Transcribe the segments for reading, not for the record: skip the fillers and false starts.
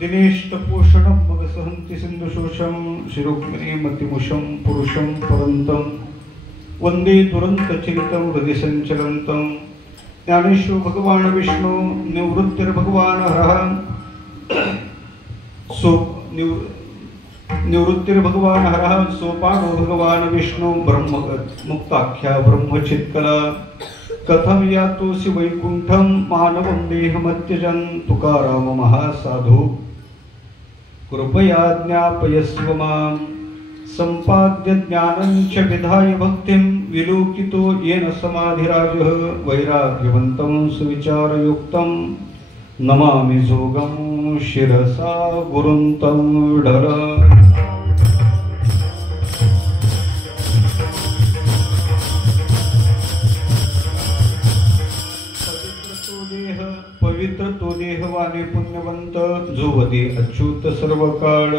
दिनेष्टपोषणं मगसहन्ति सिन्धुशोषं शिरोग्मने मतिमुषं पुरुषं परन्तं वन्दे दुरन्तचरितं हृदि सञ्चलन्तं ज्ञानेश्वर भगवान् विष्णु निवृत्तिर्भगवान् हरः निवृत्तिर्भगवान् हरः सोपानो भगवान् विष्णु ब्रह्म मुक्ताख्या ब्रह्मचित्कला कथं यातोऽसि वैकुण्ठं मानवं देहमत्यजन् तुकाराम महासाधु कृपया ज्ञापयस्व मां सम्पाद्य ज्ञानं च विधाय भक्तिं विलोकितो येन समाधिराजः वैराग्यवन्तं सुविचारयुक्तं नमामि जोगं शिरसा गुरुं तं विडल। पवित्र तो देहवाने पुण्यवंत जोवदे अच्युत सर्व काळ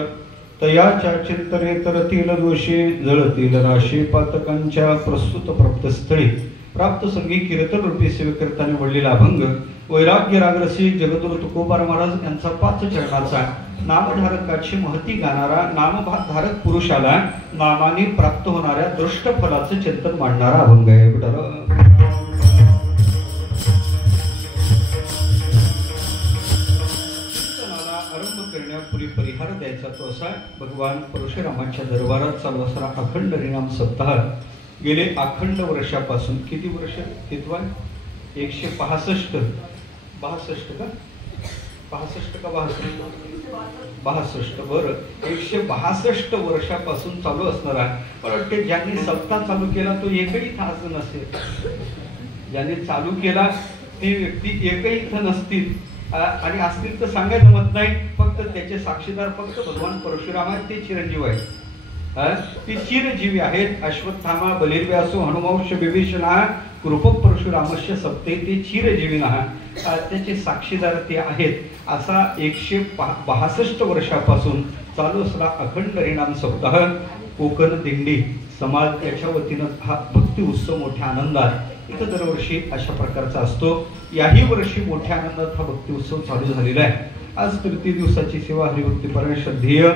तयाच्या चिंतने तरतील दोषे जळतील राशी पातकांच्या प्रस्तुत प्राप्तस्थळी प्राप्त संगी कीर्तन रूपी सेवकीर्ताने वडलेला अभंग वैराग्य रागरसी जगद्गुरु तुकोबार महाराज यांचा 5 चरणाचा नामधारकाची महती गाणारा नामधारक पुरुषाला नामाने प्राप्त होणाऱ्या दृष्ट फलाचं चिंतन मांडणारा अभंग आहे। करण्यापूर्वी परिहार द्यायचा तो असा भगवान परशुरामाच्या दरबारात चालू असणारा अखंड हरिनाम सप्ताह गेले अखंड वर्षापासून किती वर्ष कितवा 165 62 का 62 का 62 बरं 162 वर्षापासून चालू असणारा पण ते ज्यांनी सप्ताह चालू केला तो एकही तास नसेल ज्यांनी चालू केला ती व्यक्ती एकही इथं नसतील आणि असतील तर सांगायला जमत नाही फक्त त्याचे साक्षीदार फक्त भगवान परशुराम आहेत ते चिरंजीव आहेत ती चिरजीवी आहेत अश्वत्थामा बलिर्व्यासो हनुवंश विभीषणा कृप परशुरामस्य सप्ते ते चिरजीविनः त्याचे साक्षीदार ते आहेत असा 162 वर्षापासून चालू असला अखंड हरिनाम सप्ताह कोकण दिंडी समाज याच्या वतीनं हा भक्ती उत्सव मोठ्या आनंदात इथं दरवर्षी अशा प्रकारचा असतो। याही वर्षी मोठ्या आनंदात हा भक्ती उत्सव चालू झालेला आहे। आज तृतीय दिवसाची सेवा हरिभक्तीपरायण श्रद्धेय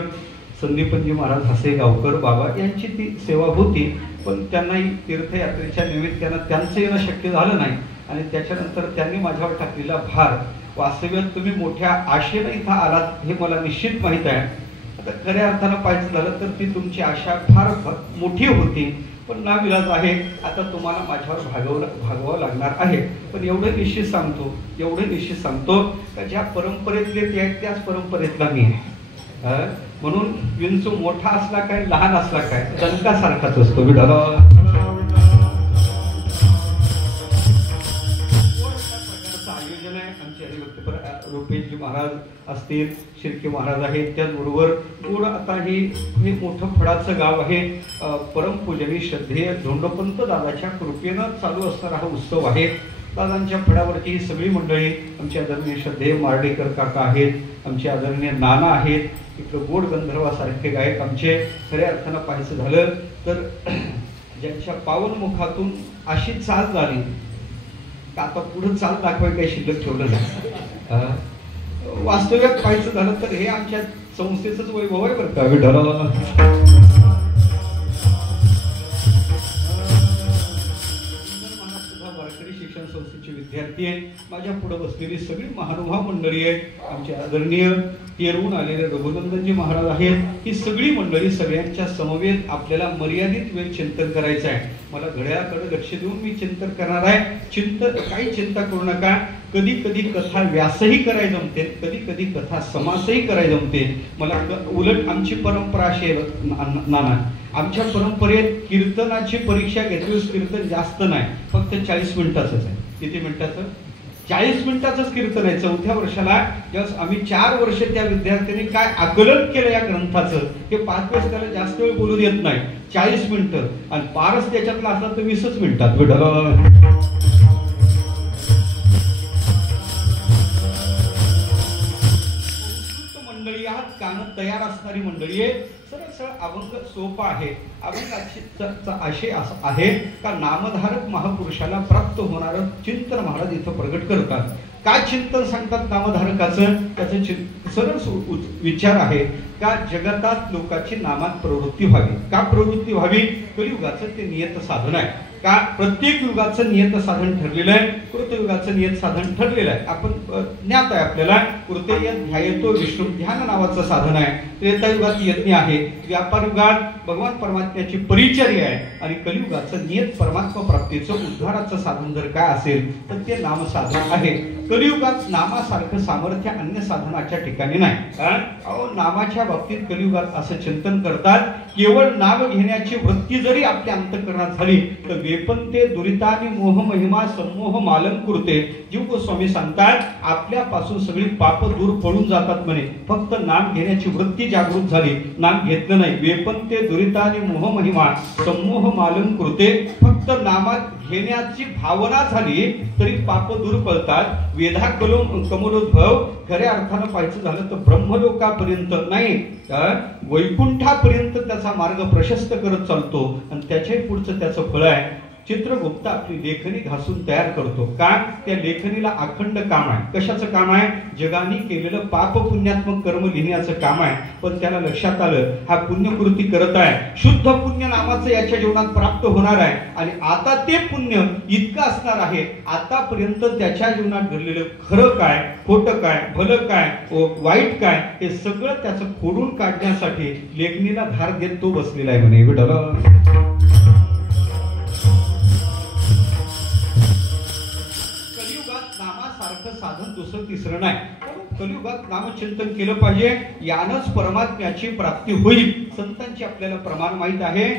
संदीपनजी महाराज हसेगावकर बाबा यांची ती सेवा होती पण त्यांनाही तीर्थयात्रेच्या निमित्तानं त्यांचं येणं शक्य झालं नाही आणि त्याच्यानंतर त्यांनी माझ्यावर टाकलेला भार वास्तव्यात तुम्ही मोठ्या आशेनं इथं आलात हे मला निश्चित माहीत आहे। आता खऱ्या अर्थानं पाहायचं झालं तर ती तुमची आशा फार मोठी होती पण नाविलाज आहे आता तुम्हाला माझ्यावर भागवावं लागणार आहे पण एवढं निश्चित सांगतो का ज्या परंपरेतले ते आहेत त्याच परंपरेतला मी आहे म्हणून विंचू मोठा असला काय लहान असला काय दणकासारखाच असतो विडाला आयोजन आहे आमचे हरिभक्त रुपेशजी महाराज असतील शिर्के महाराज आहेत त्याचबरोबर गोड आता हे मोठं फळाचं गाव आहे परमपूजनी श्रद्धेय धोंडोपंत दादाच्या कृपेनं चालू असणारा हा उत्सव आहे। दादांच्या फळावरची ही सगळी मंडळी आमचे आदरणीय श्रद्धेय मार्डेकर काका आहेत आमचे आदरणीय नाना आहेत इकडं गोड गंधर्वासारखे गायक आमचे खऱ्या अर्थानं पाहायचं झालं तर ज्यांच्या पावनमुखातून अशी चाल झाली आता पुढे चाल दाखवायला काही शिल्लक ठेवलं नाही वास्तव्यात पाहायचं झालं तर हे आमच्या संस्थेचंच वैभव आहे बरं का विठ्ठलाला वारकरी शिक्षण संस्थेचे विद्यार्थी आहेत माझ्या पुढे बसलेली सगळी महानुभाव मंडळी आहेत आमचे आदरणीय तेरवून आलेले रघुनंदनजी महाराज आहेत ही सगळी मंडळी सगळ्यांच्या समवेत आपल्याला मर्यादित वेळ चिंतन करायचं आहे। मला घड्याळाकडे लक्ष देऊन मी चिंतन करणार आहे. काही चिंता करू नका. कधी कधी कथा व्यासही करायला जमते, कधी कधी कथा समासही करायला जमते. मला उलट आमची परंपरा अशी आहे नाना, आमच्या परंपरेत कीर्तनाची परीक्षा घेतली, कीर्तन जास्त नाही, फक्त 40 मिनिटाचंच आहे. किती मिनिटाचं? 40 मिनिटाचंच कीर्तन आहे. 4थ्या वर्षाला जेव्हा आम्ही 4 वर्ष त्या विद्यार्थ्यांनी काय आकलन केलं या ग्रंथाचं, हे 5 वेळेस त्याला जास्त वेळ बोलू देत नाही. 40 मिनिटं आणि पारच त्याच्यातला असला तर 20च मिनिटात भेटलं. मंडळी आहात, कान तयार असणारी मंडळी आहे. सरळ सरळ अभंग सोपा आहे. अभंगाचे आशय असा आहे का नामधारक महापुरुषाला प्राप्त होणारं चिंतन महाराज इथं प्रगट करतात. काय चिंतन सांगतात नामधारकाचं? त्याचं सरळ विचार आहे का जगतात लोकांची नामात प्रवृत्ती व्हावी. का प्रवृत्ती व्हावी? कलियुगाचं ते नियत साधन आहे. का प्रत्येक युगाचं नियत साधन ठरलेलं आहे. कृतयुगाचं नियत साधन ठरलेलं आहे. आपण ज्ञात आहे आपल्याला. कृतयुगात ध्यायतो विष्णू ध्यान नावाचं साधन आहे. त्रेतायुगात यज्ञ आहे. व्यापार युगात भगवान परमात्म्याची परिचर्या आहे. आणि कलियुगाचं नियत परमात्मा प्राप्तीचं उद्धाराचं साधन जर काय असेल तर ते नाम साधन आहे. कलियुगात नामासारखं सामर्थ्य अन्य साधनाच्या ठिकाणी नाही. नामाच्या बाबतीत कलियुगात असं चिंतन करतात, केवळ नाव घेण्याची वृत्ती जरी आपल्या अंतःकरणात झाली तर वेपनते दुरितानी मोह महिमा समोह मालन कुरते. जीव गोस्वामी सांगतात आपल्यापासून सगळी पाप दूर पळून जातात म्हणे, फक्त नाम घेण्याची वृत्ती जागृत झाली. नाम घेतलं नाही. वेपनते दुरितानी मोह महिमा समोह मालन कुरते. फक्त नामात घेण्याची भावना झाली तरी पाप दूर पळतात. वेधा कमलोद्भव खऱ्या अर्थानं पाहायचं झालं तर ब्रह्मलोकापर्यंत नाही, वैकुंठापर्यंत त्याचा मार्ग प्रशस्त करत चालतो. आणि त्याच्याही पुढचं त्याचं फळ आहे. चित्रगुप्त आपली लेखणी घासून तयार करतो. का? त्या लेखणीला अखंड काम आहे. कशाचं काम आहे? जगाने केलेलं पाप पुण्यात्मक कर्म लिहिण्याचं काम आहे. पण त्याला लक्षात आलं हा पुण्यकृती करत आहे, शुद्ध पुण्य नामाचं याच्या जीवनात प्राप्त होणार आहे. आणि आता ते पुण्य इतकं असणार आहे, आतापर्यंत त्याच्या जीवनात घडलेलं खरं काय, खोटं काय, भलं काय, वाईट काय, हे सगळं त्याचं खोडून काढण्यासाठी लेखणीला धार देत तो बसलेला आहे म्हणे. विठ्ठल नामासारखं साधन दुसरं तिसरं नाही. कलियुगात नामचिंतन केलं पाहिजे. यानंच परमात्म्याची प्राप्ती होईल. संतांची आपल्याला प्रमाण माहित आहे.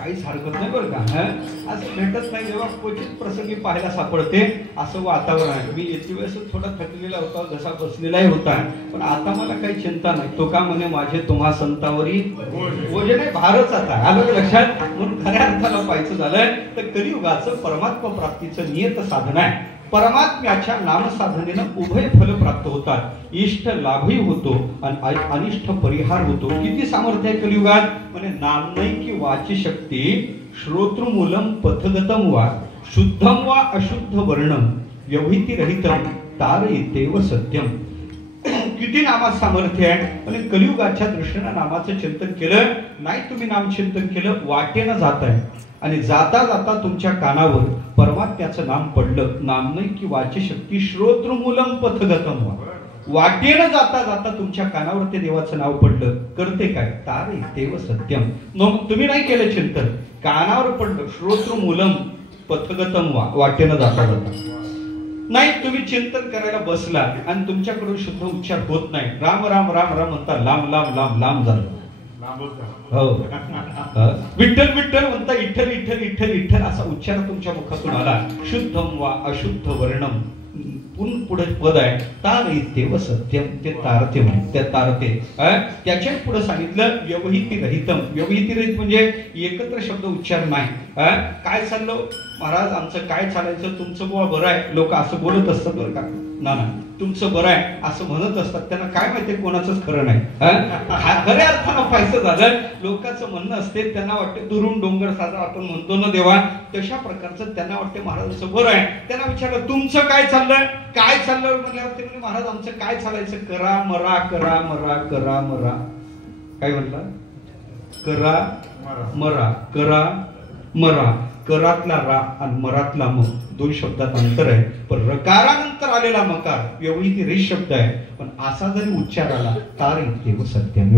काहीच हरकत नाही बरं का. असं भेटत नाही, जेव्हा क्वचित प्रसंगी पाहायला सापडते असं वातावरण आहे. मी इतकी वेळेस थोडा थकलेला होता, जसा बसलेलाही होता, पण आता मला काही चिंता नाही. तो का म्हणे माझे तुम्हा संतावरी ओझे नाही, भारच आता आलं लक्षात. म्हणून खऱ्या अर्थाला पाहायचं झालं तर कलियुगाचं परमात्मा प्राप्तीचं नियत साधन आहे. परमात्म्याच्या नामसाधनेनं उभय फल प्राप्त होतात, इष्ट लाभही होतो आणि अनिष्ट परिहार होतो. किती सामर्थ्य आहे कलियुगात. म्हणजे नामनैकी वाची शक्ती श्रोतृमूलम पथगतम वा शुद्धम वा अशुद्ध वर्णम व्यवहितिरहितम तारयितेव सत्यम. किती नामात सामर्थ्य आहे. म्हणजे कलियुगाच्या दृष्टीनं नामाचं चिंतन केलं नाही, तुम्ही नामचिंतन केलं, वाटेनं जात आहे आणि जाता जाता तुमच्या कानावर परमात्म्याचं नाम पडलं. नामनैकी वाची शक्ती श्रोतृमूलम पथगतम वा, वाटेनं जाता जाता तुमच्या कानावर ते देवाचं नाव पडलं. करते काय तारयितेव सत्यम. मग तुम्ही नाही केलं चिंतन, कानावर पडलं श्रोतृमूलम पथगतम वा, वाटेनं जाता जाता नाही. तुम्ही चिंतन करायला बसला आणि तुमच्याकडून शुद्ध उच्चार होत नाही, राम राम राम राम म्हणता लांब लांब लांब लांब झालं. हो, विठ्ठल विठ्ठल म्हणता इठ्ठल इठ्ठल इठ्ठल इठ्ठल असा उच्चार तुमच्या मुखातून आला. शुद्धम वा अशुद्ध वर्णम पुढे पद आहे तारयितेव सत्यम. ते तारते म्हणे, त्या तारते. त्याच्या पुढे सांगितलं व्यवहितिरहितम. व्यवहितिरहित म्हणजे एकत्र शब्द उच्चार नाही. काय चाललं महाराज, आमचं काय चालायचं, तुमचं बुवा बरं आहे. लोक असं बोलत असतात बरं का. ना तुमचं बरं आहे असं म्हणत असतात, त्यांना काय माहिती कोणाचंच खरं नाही. खऱ्या अर्थानं पाहायचं झालं लोकांचं म्हणणं असते, त्यांना वाटते दुरून डोंगर साजरा आपण म्हणतो ना देवा, तशा प्रकारचं त्यांना वाटते महाराजांचं बरं आहे. त्यांना विचारलं तुमचं काय चाललंय, काय चाललं म्हणल्यावर ते म्हणजे महाराज आमचं काय चालायचं, करा मरा करा मरा करा मरा. काय म्हणलं, करा मरा करा मरा. करातला रा आणि मरातला म दोन शब्दात अंतर आहे, पण रकारानंतर आलेला मकार व्यवहितिरित शब्द आहे. पण असा जरी उच्चार आला तारयितेव सत्यम.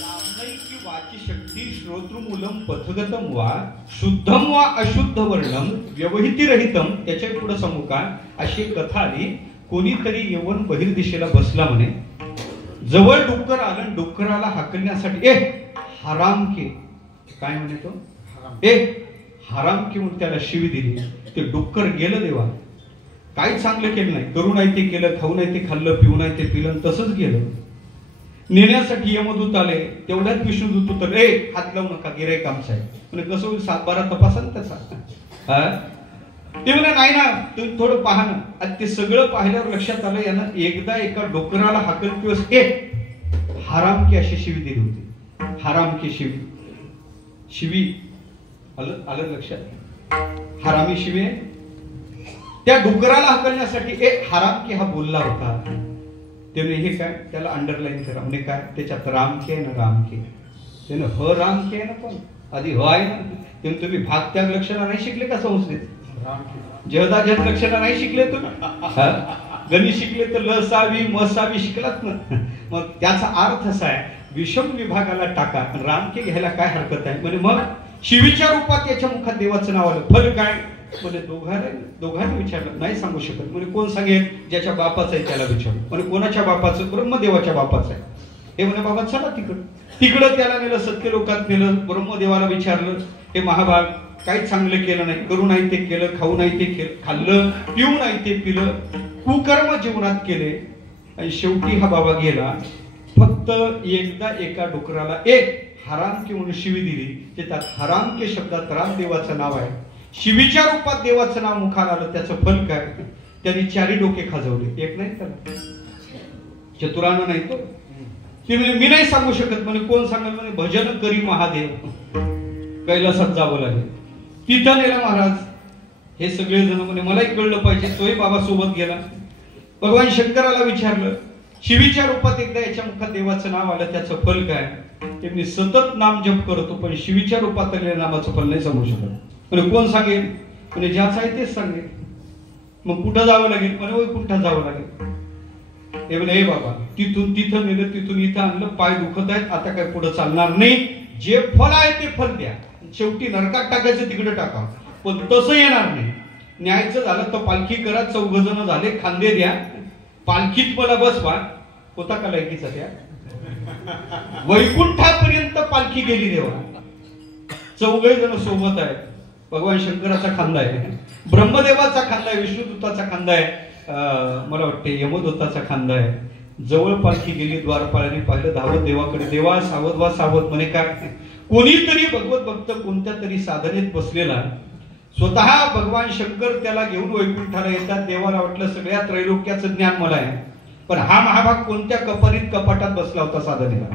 नामनैकी वाची शक्ती श्रोतृमूलम पथगतम वा शुद्धम वा अशुद्ध वर्णम व्यवहितिरहितम. त्याच्या पुढे समुखा अशी कथा आली. कोणीतरी येऊन बहिर्दिशेला बसला म्हणे. जवळ डुक्कर आलं, डुक्कराला हाकलण्यासाठी ए हराम के, काय म्हणे तो, ए हराम के म्हणून त्याला शिवी दिली. ते डुक्कर गेलं देवा, काही चांगलं केलं नाही, करू नाही ते केलं, खाऊ नाही ते खाल्लं, पिऊ नाही ते पिलं, तसंच गेलं. नेण्यासाठी यमदूत आले, तेवढ्यात विष्णुदूत उतर, ए हात लावू नका, गिराईक आमचा आहे. म्हणजे कसं होईल, 7-12 तपासा ना त्याचा. ते म्हणा नाही ना, तुम्ही थोडं पहा ना. आणि ते सगळं पाहिल्यावर लक्षात आलं यानं एकदा एका डुकराला हाकल किंवा ए हराम की अशी शिवी दिली होती. हराम की शिवी, शिवी आलं लक्षात, हरामी शिवी. त्या डुकराला हाकलण्यासाठी ए हराम की हा बोलला होता. ते हे काय, त्याला अंडरलाईन करा. म्हणजे काय, त्याच्यात राम के ना राम के, त्यानं ह राम के ना, पण आधी ह आहे ना. तेव्हा तुम्ही भाग त्याग लक्षणा नाही शिकले का संस्थेत, जहदा जन लक्षणा नाही शिकले तुम्ही. गणित शिकले तर लसावी मसावी शिकलात ना. मग त्याचा अर्थ असा आहे, विषम विभागाला टाका, राम के घ्यायला काय हरकत आहे. म्हणजे मग शिवीच्या रूपात याच्या मुखात देवाचं नाव आलं. फल काय, म्हणजे दोघांनी विचारलं, नाही सांगू शकत. म्हणजे कोण सांगेल, ज्याच्या बापाचं आहे त्याला विचारलं. म्हणजे कोणाच्या बापाचं, ब्रह्मदेवाच्या बापाचं आहे. हे म्हणे बाबा चला तिकडं त्याला नेलं, सत्य लोकात नेलं, ब्रह्मदेवाला विचारलं, हे महाभाग काही चांगलं केलं नाही, करू नाही ते केलं, खाऊ नाही ते खाल्लं, पिऊ नाही ते पिलं, कुकर्म जीवनात केले. आणि शेवटी हा बाबा गेला. फक्त एकदा एका डुकराला एक हराम के म्हणून शिवी दिली. त्यात हराम के शब्दात रामदेवाचं नाव आहे. शिवीच्या रूपात देवाचं नाव मुखाला आलं. त्याचं फल काय, त्यांनी 4 डोके खाजवले. एक नाही तर चतुरानं नाही तो. ते म्हणजे मी नाही सांगू शकत. म्हणे कोण सांगेल, म्हणे भजन करी महादेव. कैलासात जावं लागेल. तिथं नेला महाराज. हे सगळे जण म्हणे मलाही कळलं पाहिजे. तोही बाबा सोबत गेला. भगवान शंकराला विचारलं, शिवीच्या रूपात एकदा याच्या मुखात देवाचं नाव आलं, त्याचं फल काय. ते मी सतत नाम जप करतो, पण शिवीच्या रूपात आलेल्या नामाचं फल नाही सांगू शकत. म्हणजे कोण सांगेल, म्हणजे ज्याचं आहे तेच सांगेल. मग कुठं जावं लागेल, म्हणजे वैकुंठात जावं लागेल. हे म्हणे हे बाबा तिथून तिथं नेलं, तिथून इथं आणलं, पाय दुखत आहेत, आता काय पुढे चालणार नाही. जे फल आहे ते फल द्या. शेवटी नरकात टाकायचं तिकडे टाका, पण तसं येणार नाही. न्यायचं झालं तर पालखी करा. 4 जण झाले, खांदे द्या, पालखीत मला बसवा. होता का लायकीचा त्या, वैकुंठापर्यंत पालखी गेली देवा. 14 जण सोबत आहे. भगवान शंकराचा खांदा आहे, ब्रह्मदेवाचा खांदा आहे, विष्णुदूताचा खांदा आहे, मला वाटते यमदूताचा खांदा आहे. जवळ पालखी गेली. द्वारपाळाने पाहिलं, धावत देवाकडे. देवा सावध व्हा, सावध. म्हणे काय? कोणीतरी भगवत भक्त कोणत्या तरी साधनेत बसलेला, स्वतः भगवान शंकर त्याला घेऊन वैकुंठाला येतात. देवाला वाटलं सगळ्या त्रैलोक्याचं ज्ञान मला आहे, पण हा महाभाग कोणत्या कपाटात बसला होता साधनेला,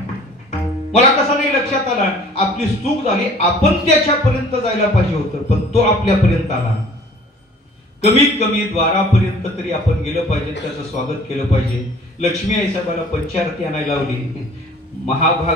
मला कसं नाही लक्षात आला. आपली चूक झाली, आपण त्याच्यापर्यंत जायला पाहिजे होतं, पण तो आपल्यापर्यंत आला. कमीत कमी द्वारापर्यंत तरी आपण गेलं पाहिजे, त्याचं स्वागत केलं पाहिजे. लक्ष्मी आई साहेबाला पंचारती आणायला लावली. महाभाग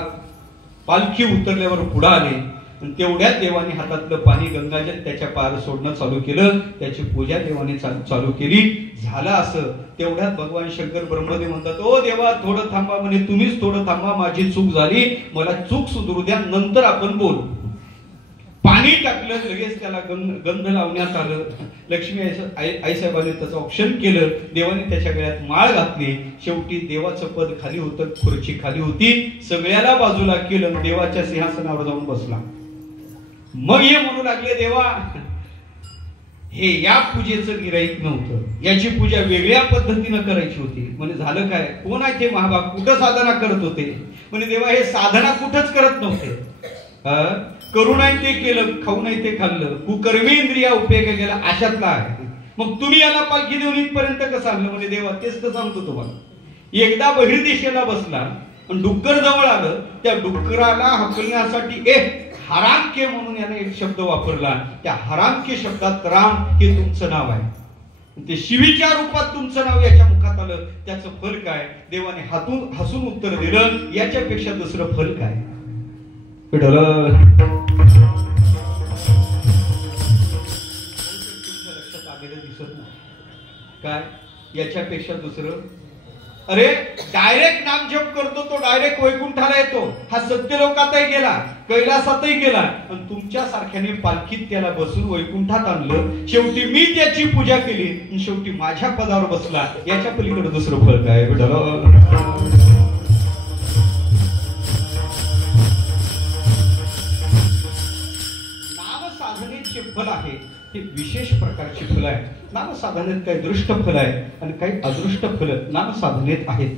पालखी उतरल्यावर पुढे आले, आणि तेवढ्याच देवाने हातातलं पाणी गंगाजल त्याच्या पार सोडणं चालू केलं. त्याची पूजा देवाने चालू केली. झालं असं, तेवढ्यात भगवान शंकर ब्रह्मदेव म्हणतात, ओ देवा थोडं थांबा. म्हणे तुम्हीच थोडं थांबा, माझी चूक झाली, मला चूक सुधरू द्या, नंतर आपण बोलू. पाणी टाकलं, लगेच त्याला गंध लावण्यात आलं. लक्ष्मी आई साहेबांनी त्याचं ऑप्शन केलं. देवाने त्याच्या गळ्यात माळ घातली. शेवटी देवाचं पद खाली होतं, खुर्ची खाली होती. सगळ्याला बाजूला केलं, देवाच्या सिंहासनावर जाऊन बसला. मग हे म्हणू लागले, देवा हे या पूजेचं गिराईक नव्हतं, याची पूजा वेगळ्या पद्धतीनं करायची होती. म्हणजे झालं काय? कोण आहे ते महाभाग? कुठं साधना करत होते? म्हणजे देवा हे साधना कुठंच करत नव्हते. करू नाही ते केलं, खाऊ नाही ते खाल्लं, कुकर्मी इंद्रिया उपयोग केला, अशातला आहे. मग तुम्ही याला पालखी देऊन इथपर्यंत कसं आणलं? म्हणजे देवा तेच तर सांगतो तुम्हाला. एकदा बहिर्दिशेला बसला, डुक्कर जवळ आलं. त्या डुक्कराला हाकलण्यासाठी हरामके म्हणून याने एक शब्द वापरला. त्या हरामके शब्दात राम हे तुमचं नाव आहे. ते शिवीच्या रूपात तुमचं नाव याच्या मुखात आलं. त्याचं फल काय? देवाने हसून उत्तर दिलं, याच्यापेक्षा दुसरं फल काय? लक्षात आलेलं दिसत नाही काय? याच्यापेक्षा दुसरं? अरे डायरेक्ट नाम जप करतो तो, डायरेक्ट वैकुंठाला येतो. हा सत्यलोकातही गेला, कैलासातही गेला, पण तुमच्या सारख्याने पालखीत त्याला बसून वैकुंठात आणलं. शेवटी मी त्याची पूजा केली, शेवटी माझ्या पदावर बसला. याच्या पलीकडे दुसरं फळ काय? नाम साधनेचे फल आहे ते विशेष प्रकारचे फल आहे. नाम साधनेत काही दृष्ट फल आहे आणि काही अदृष्ट फल नाम साधनेत आहेत.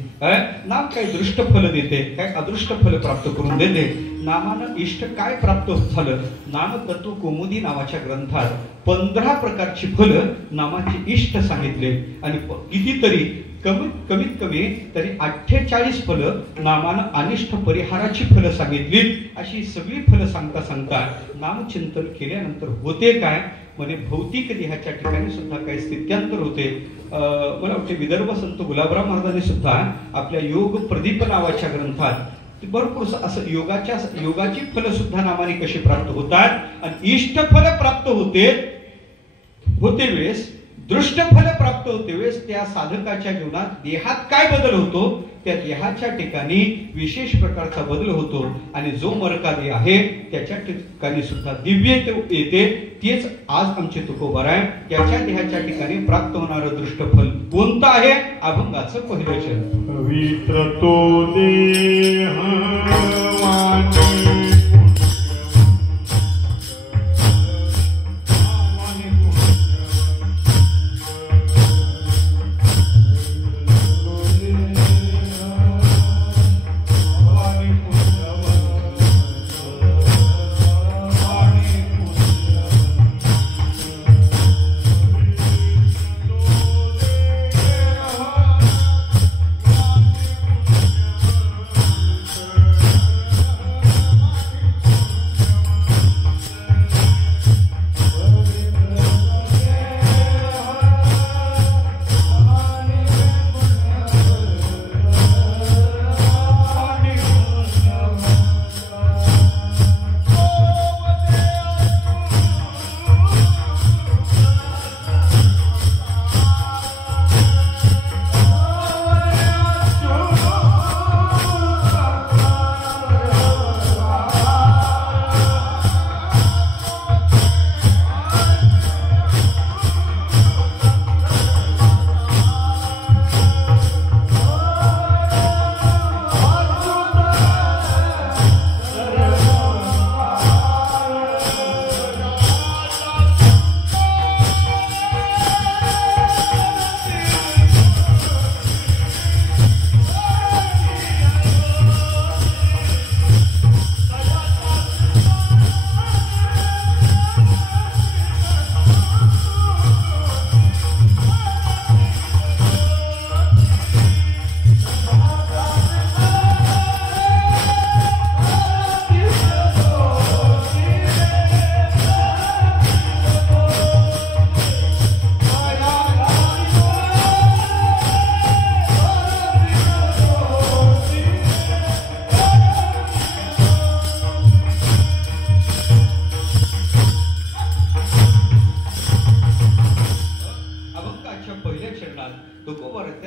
नाम काही दृष्ट फल देते, काही अदृष्ट फल प्राप्त करून देते. नामानं इष्ट काय प्राप्त झालं? नाम तत्व कौमुदी नावाच्या ग्रंथात 15 प्रकारची फल नामाचे इष्ट सांगितले, आणि कितीतरी कमीत कमी तरी 48 फल नामानं अनिष्ट परिहाराची फल सांगितली. अशी सगळी फल सांगता सांगता नामचिंतन केल्यानंतर होते काय? म्हणजे भौतिक देहाच्या ठिकाणी सुद्धा काही स्थित्यांतर होते. मला वाटते विदर्भ संत गुलाबराव महाराजांनी सुद्धा आपल्या योग प्रदीप नावाच्या ग्रंथात भरपूर असं योगाची फल सुद्धा नामाने कशी प्राप्त होतात, आणि इष्ट फल प्राप्त होते वेळेस, दृष्ट फल प्राप्त होते वेळेस त्या साधकाच्या जीवनात देहात काय बदल होतो? त्या देहाच्या ठिकाणी विशेष प्रकारचा बदल होतो, आणि जो मरकादी आहे त्याच्या ठिकाणी सुद्धा दिव्य येते. तेच आज आमचे तुकोबार आहे. त्याच्या देहाच्या ठिकाणी प्राप्त होणारं दृष्ट फल कोणतं आहे? अभंगाचं पहिलं चरण. पवित्र तो देह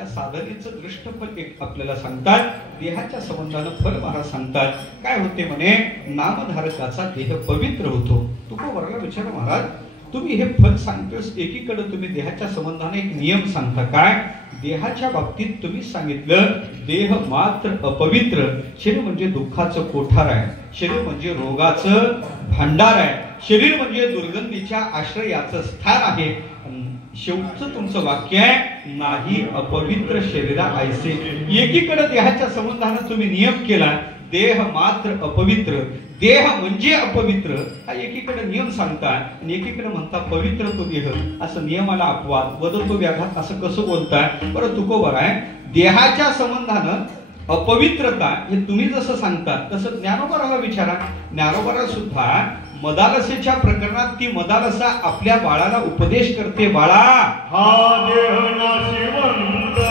त्या साधनेचं दृष्ट फल एक आपल्याला सांगतात. देहाच्या संबंधानं फल महाराज सांगतात. काय होते म्हणे, नामधारकाचा देह पवित्र होतो. तुकोबराला विचारा, महाराज तुम्ही हे फल सांगतोस, एकीकडे तुम्ही देहाच्या संबंधाने एक नियम सांगता. काय? देहाच्या बाबतीत तुम्ही सांगितलं देह मात्र अपवित्र. शरीर म्हणजे दुःखाचं कोठार आहे, शरीर म्हणजे रोगाचं भांडार आहे, शरीर म्हणजे दुर्गंधीच्या आश्रयाचं स्थान आहे. शेवटचं तुमचं वाक्य आहे, नाही अपवित्र शरीरा ऐसे. एकीकडे देहाच्या संबंधाने तुम्ही नियम केला, देह मात्र अपवित्र, देह म्हणजे अपवित्र, हा एकीकडे नियम सांगता आणि एकीकडे म्हणता पवित्र तो देह. असं नियमाला अपवाद, बदलतो व्याघात, असं कसं बोलताय? बरं तुकोबर आहे, देहाच्या संबंधानं अपवित्रता हे तुम्ही जसं सांगता तसं ज्ञानोबाराला विचारा. ज्ञानोबारा सुद्धा मदालसेच्या प्रकरणात ती मदालसा आपल्या बाळाला उपदेश करते. बाळा, हा देह नाशिवंत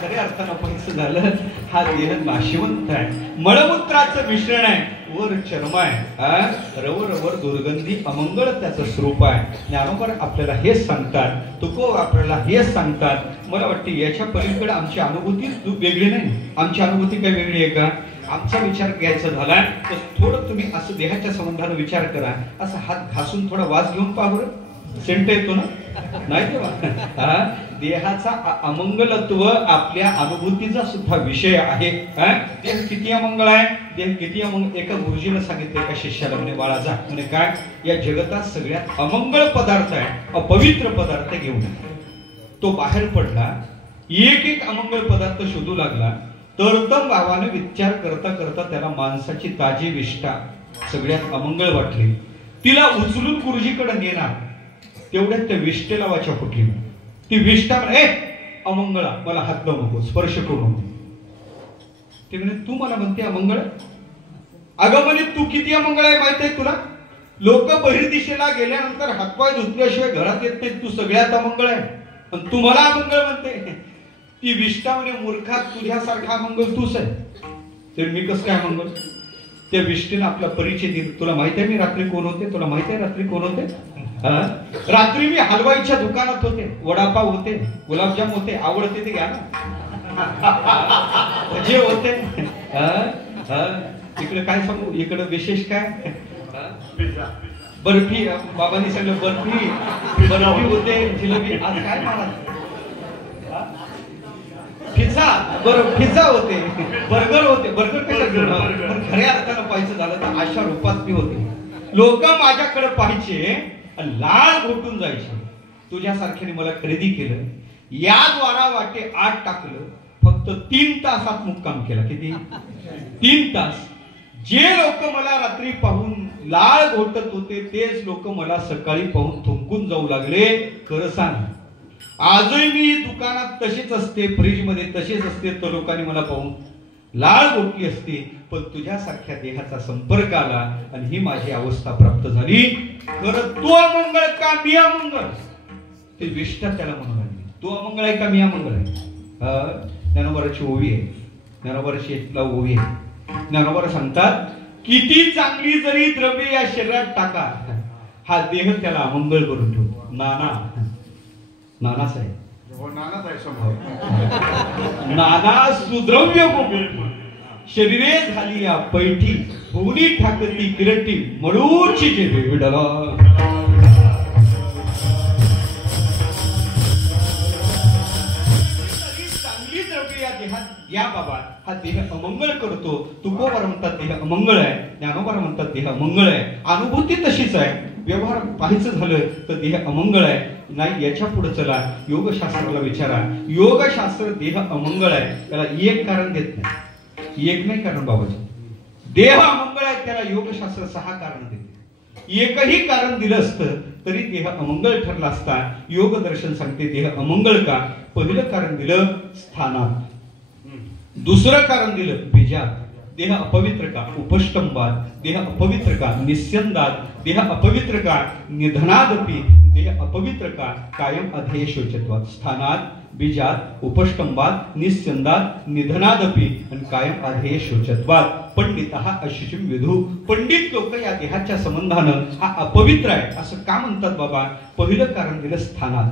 खऱ्या अर्थानं पैसे झालं. हा देह नाशिवंत आहे, मळमूत्राचं मिश्रण आहे, वर चर्म आहे, रवर दुर्गंधी अमंगळ त्याचं स्वरूप आहे. ज्ञानोबा आपल्याला हेच सांगतात, तुकोबा आपल्याला हेच सांगतात. मला वाटते याच्या पलीकडे आमची अनुभूती वेगळी नाही. आमची अनुभूती काय वेगळी आहे का? आमचा विचार घ्यायचा झाला तर थोडं तुम्ही असं देहाच्या संबंधाने विचार करा. असं हात घासून थोडा वास घेऊन पहा बरं, सेंट येतो ना? नाही तेव्हा देहाचा अमंगलत्व आपल्या अनुभूतीचा सुद्धा विषय आहे. देह किती अमंगळ आहे, देह किती अमंगळ. एका गुरुजीने सांगितलं एका शिष्याला, म्हणे बाळाचा, म्हणे काय, या जगतात सगळ्यात अमंगळ पदार्थ आहे, अपवित्र पदार्थ घेऊन. तो बाहेर पडला, एक अमंगळ पदार्थ शोधू लागला. तरतम भावाने विचार करता करता त्याला माणसाची ताजी विष्ठा सगळ्यात अमंगळ वाटली. तिला उचलून गुरुजीकडे नेणार, तेवढ्यात त्या विष्ठेला वाचा फुटली. ती विष्ठा अमंगळा, मला हात लावू नको, स्पर्श करू नको. ते म्हणे तू मला म्हणते अमंगळ? अगं म्हणे तू किती अमंगळ आहे माहिती आहे तुला? लोक बहिर्दिशेला गेल्यानंतर हातपाय धुतल्याशिवाय घरात येत नाहीत, तू सगळ्यात अमंगळ आहे आणि तू मला अमंगळ म्हणते. ती विष्ठा म्हणे मूर्खा, तुझ्यासारखा अमंगळ तूच आहे. तर मी कसं काय अमंगळ? त्या विष्ठेने आपला परिचय दिला. तुला माहिती आहे मी रात्री कोण होते? तुला माहिती आहे रात्री कोण होते? रात्री मी हलवाईच्या दुकानात होते, वडापाव होते, गुलाबजाम होते, आवडते ते घ्या ना, जे होते. इकडे काय सांगू, इकडे विशेष काय, बर्फी, बाबांनी सांगितलं बर्फी होते, जिलेबी. आज काय मला पिझ्झा होते, बर्गर होते. बर्गर कशा, पण खऱ्या अर्थानं पाहायचं झालं तर अशा रूपात मी होते. लोक माझ्याकडे पाहायचे, लाळ घोटून जायचे. तुझ्यासारख्याने मला खरेदी केलं, या द्वारा वाटे आत टाकलं, फक्त 3 तासात मुक्काम केला. किती? 3 तास. जे लोक मला रात्री पाहून लाळ घोटत होते तेच लोक मला सकाळी पाहून थुंकून जाऊ लागले. खरं सांग, आजही मी दुकानात तसेच असते, फ्रीज मध्ये तसेच असते, तर लोकांनी मला पाहून लाळ घोटली असती. पण तुझ्यासारख्या देहाचा संपर्क आला आणि ही माझी अवस्था प्राप्त झाली. खरं तू अमंगळ का मी अमंगळ? ते विष्ठा त्याला म्हणू लागली, तू अमंगळ आहे का मी अमंगळ आहे? ज्ञानोबाची ओवी आहे, ज्ञानोबाची ओवी आहे. ज्ञानोबा सांगतात, किती चांगली जरी द्रव्य या शरीरात टाका, हा देह त्याला अमंगळ करून ठेवतो. नानाच आहे, नाना सुद्रव्य शरीरे झाली या पैठी, भुवनी ठाकती किरटी, मळूची जे विडला. चांगली द्रव्य या देहात या बाबा, हा देह अमंगळ करतो. तुकोबा म्हणतात देह अमंगळ आहे, ज्ञानोबा म्हणतात देह अमंगळ आहे. अनुभूती तशीच आहे, व्यवहार पाहायचं झालं तर देह अमंगळ आहे. नाही, याच्या पुढे चला, योगशास्त्राला विचारा. योगशास्त्र देह अमंगळ आहे त्याला एक कारण देत नाही. एक नाही कारण बाबाजी, देह अमंगळ आहे त्याला योगशास्त्र 6 कारण देते. एकही कारण दिलं असतं तरी देह अमंगळ ठरला असता. योग दर्शन सांगते देह अमंगळ का. पहिलं कारण दिलं स्थानात, दुसरं कारण दिलं बीजात. देह अपवित्र का, उपष्टंबात. देह अपवित्र का, निस्यंदात. देह अपवित्र का, निधनादपि. देह अपवित्र का, कायम अध्यय शोचत्वात. स्थानात, बीजात, उपष्टंबात, निस्यंदात, निधनादपि आणि कायम अध्यय शोचत्वात. पंडितः अशुचिं विदु. पंडित लोक या देहाच्या संबंधानं हा अपवित्र आहे असं का म्हणतात बाबा? पहिलं कारण दिलं स्थानात.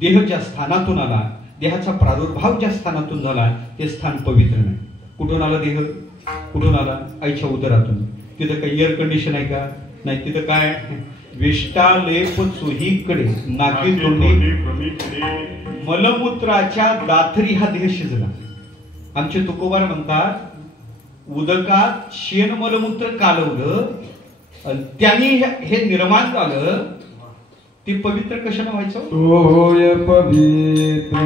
देह ज्या स्थानातून आला, देहाचा प्रादुर्भाव ज्या स्थानातून झाला ते स्थान पवित्र नाही. कुठून आला देह? कुठून आला? आईच्या उदरातून. तिथं काही एअर कंडिशन आहे का? नाही. तिथं काय? विष्ठा लेप चोहीकडे, नाकी तोंडी मलमूत्राच्या दाथरी हा देह शिजला. आमचे तुकोबार म्हणतात, उदकात शेण मलमूत्र कालवलं, त्यांनी हे निर्माण झालं. ते पवित्र कशाने व्हायचं? होय पवित्र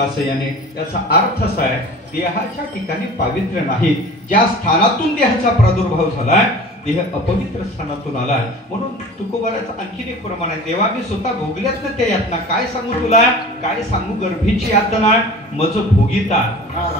प्रकाश याने. याचा अर्थ असा आहे, देहाच्या ठिकाणी पावित्र्य नाही. ज्या स्थानातून देहाचा प्रादुर्भाव झालाय, देह अपवित्र स्थानातून आलाय. म्हणून तुकोबाराचं आणखीन एक प्रमाण आहे, देवा मी स्वतः भोगल्यात ना त्या यातना. काय सांगू तुला, काय सांगू गर्भीची यातना, मज भोगिता.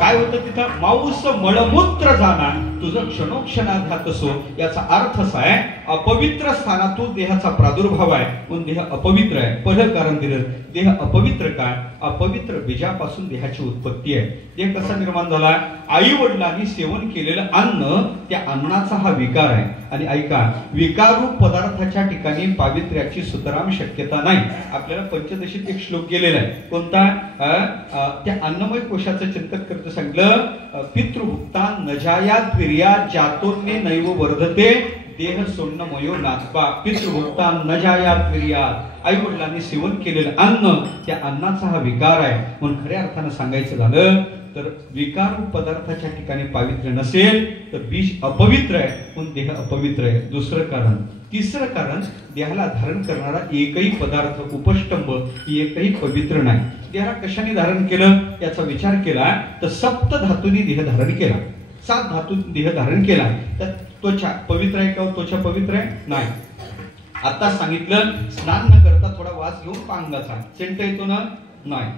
काय होतं तिथं, माऊस मळमूत्र जाणार तुझं क्षणोक्षणात असो. याचा अर्थ असा आहे, अपवित्र स्थानातून देहाचा प्रादुर्भाव आहे म्हणून देह अपवित्र आहे. पहिलं कारण दिलं, देह अपवित्र काय, अपवित्र बीजापासून देहाची उत्पत्ती आहे. देह कसा निर्माण झाला, आई वडिलांनी सेवन केलेलं अन्न, त्या अन्नाचा हा विकार आहे. आणि ऐका, विकाररूप पदार्थाच्या ठिकाणी पावित्र्याची सुतराम शक्यता नाही. आपल्याला पंचदशीत एक श्लोक गेलेला आहे, कोणता, त्या अन्नमय कोशाचं चिंतन करत सांगितलं, पितृभुक्ता नजायात वीर्यात जातोन्ने नैव वर्धते देह सोन्नमयो नाथपा. पितृभुक्ता नजायात वीर्यात, आई वडिलांनी सेवन केलेलं अन्न, त्या अन्नाचा हा विकार आहे. म्हणून खऱ्या अर्थानं सांगायचं झालं तर विकार पदार्थाच्या ठिकाणी पावित्र्य नसेल तर बीज अपवित्र आहे म्हणून देह अपवित्र आहे. दुसरं कारण. तिसरं कारण, देहाला धारण करणारा एकही पदार्थ, उपष्टंभ एकही पवित्र नाही. देहाला कशाने धारण केलं याचा विचार केला तर सप्त धातूंनी देह धारण केला. 7 धातून देह धारण केला. तर त्वचा पवित्र आहे का, त्वचा पवित्र आहे नाही. आता सांगितलं, स्नान न करता थोडा वास घेऊन पांगाचा सेंट येतो ना, नाही,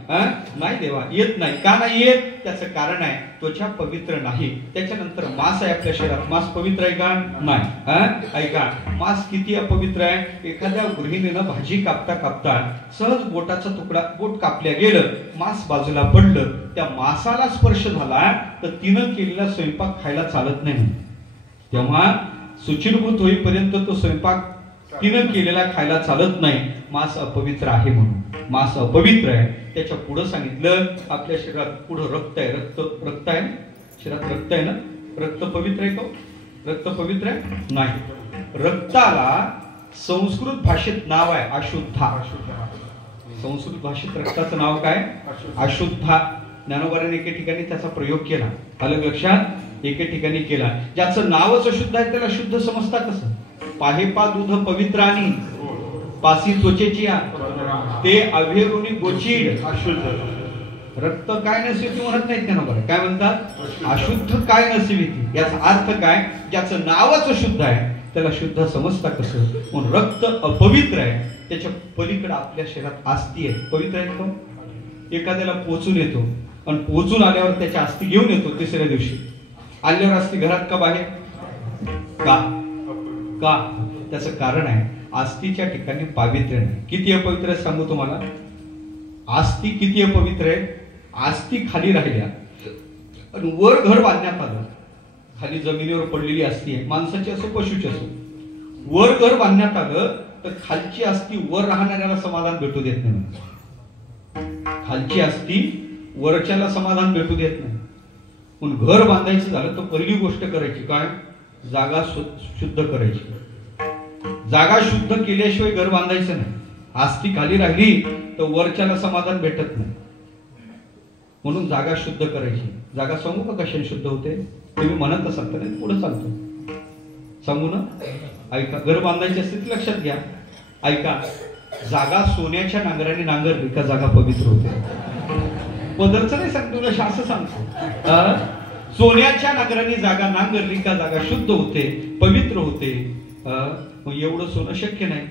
नाही देवा येत नाही. का नाही येत, त्याचं कारण आहे, त्वचा पवित्र नाही. त्याच्यानंतर मांस आहे आपल्या शरीरात, मांस पवित्र आहे का नाही. ऐका, मांस किती अपवित्र आहे. एखाद्या गृहिणीनं भाजी कापता कापता सहज बोटाचा तुकडा, बोट कापल्या गेलं, मांस बाजूला पडलं, त्या मांसाला स्पर्श झाला तर तिनं केलेला स्वयंपाक खायला चालत नाही. तेव्हा सुचिरभूत होईपर्यंत तो स्वयंपाक तिनं केलेला खायला चालत नाही. मांस अपवित्र आहे म्हणून. मांस अपवित्र आहे. त्याच्या पुढे सांगितलं, आपल्या शरीरात पुढे रक्त आहे. रक्त आहे शरीरात, रक्त आहे ना. रक्त पवित्र आहे का, रक्त पवित्र आहे नाही. रक्ताला संस्कृत भाषेत नाव आहे अशुद्धा. संस्कृत भाषेत रक्ताचं नाव काय, अशुद्धा. ज्ञानोबाने एके ठिकाणी त्याचा प्रयोग केला, आलं लक्षात, एके ठिकाणी केला. ज्याचं नावच अशुद्ध आहे त्याला शुद्ध समजता कसं. पाहेपा दूध पवित्रानी पासी त्वचेची ते अभेरुनी गोचीड अशुद्ध. रक्त काय नसेल म्हणत नाहीत त्यांना, बरं काय म्हणतात, अशुद्ध काय नसेल. याचा अर्थ काय, ज्याचं नावच अशुद्ध आहे त्याला शुद्ध समजता कसं. म्हणून रक्त अपवित्र आहे. त्याच्या पलीकडे आपल्या शरीरात अस्थी आहे, पवित्र आहे का. एखाद्याला पोचून येतो आणि पोचून आल्यावर त्याच्या अस्थी घेऊन येतो तिसऱ्या दिवशी. आल्यावर अस्थी घरात का बाहेर, का का, त्याचं कारण आहे, आस्थीच्या ठिकाणी पावित्र्य नाही. किती अपवित्र आहे सांगू तुम्हाला, आस्थी किती अपवित्र आहे. आस्थी खाली राहिल्या आणि वर घर बांधण्यात आलं, खाली जमिनीवर पडलेली अस्थी आहे, माणसाची असो पशुची असो, वर घर बांधण्यात आलं तर खालची अस्थी वर राहणाऱ्याला समाधान भेटू देत नाही. खालची अस्थी वरच्याला समाधान भेटू देत नाही. पण घर बांधायचं झालं तर पहिली गोष्ट करायची काय, जागा शुद्ध करायची. जागा शुद्ध केल्याशिवाय घर बांधायचं नाही. आस्थी खाली राहिली तर वरच्याला समाधान भेटत नाही. म्हणून जागा शुद्ध करायची. जागा सांगू का कशाने शुद्ध होते, तुम्ही म्हणत असाल तर पुढे सांगतो, सांगू ना. ऐका, घर बांधायची असते लक्षात घ्या. ऐका, जागा सोन्याच्या नांगराने नांगरली का जागा पवित्र होते. पदरचं नाही सांगतो, असं सांगतो. सोन्याच्या नांगराने जागा नांगरली का जागा शुद्ध होते, पवित्र होते. मग एवढं सोनं शक्य नाही,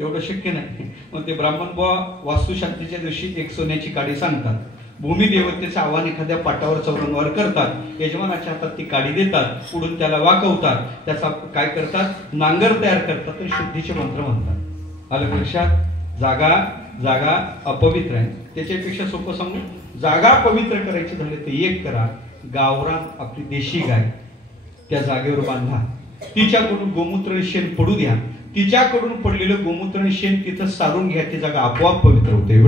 एवढं शक्य नाही. मग ते ब्राह्मण बुवा वास्तुशांतीच्या दिवशी एक सोन्याची काडी सांगतात. भूमिदेवतेचं आव्हान एखाद्या पाटावर चौरंगावर करतात. यजमानाच्या हातात ती काडी देतात, पुढून त्याला वाकवतात, त्याचा काय करतात, नांगर तयार करतात आणि शुद्धीचे मंत्र म्हणतात. आलं लक्षात. जागा जागा अपवित्र आहे. त्याच्यापेक्षा सोपं सांगू, जागा पवित्र करायची झाली तर एक करा, गावरान आपली देशी गाय त्या जागेवर बांधा, तिच्याकडून गोमूत्र शेण पडू द्या, तिच्याकडून पडलेलं गोमूत्र शेण तिथं सारून घ्या, ती जागा आपोआप पवित्र होते.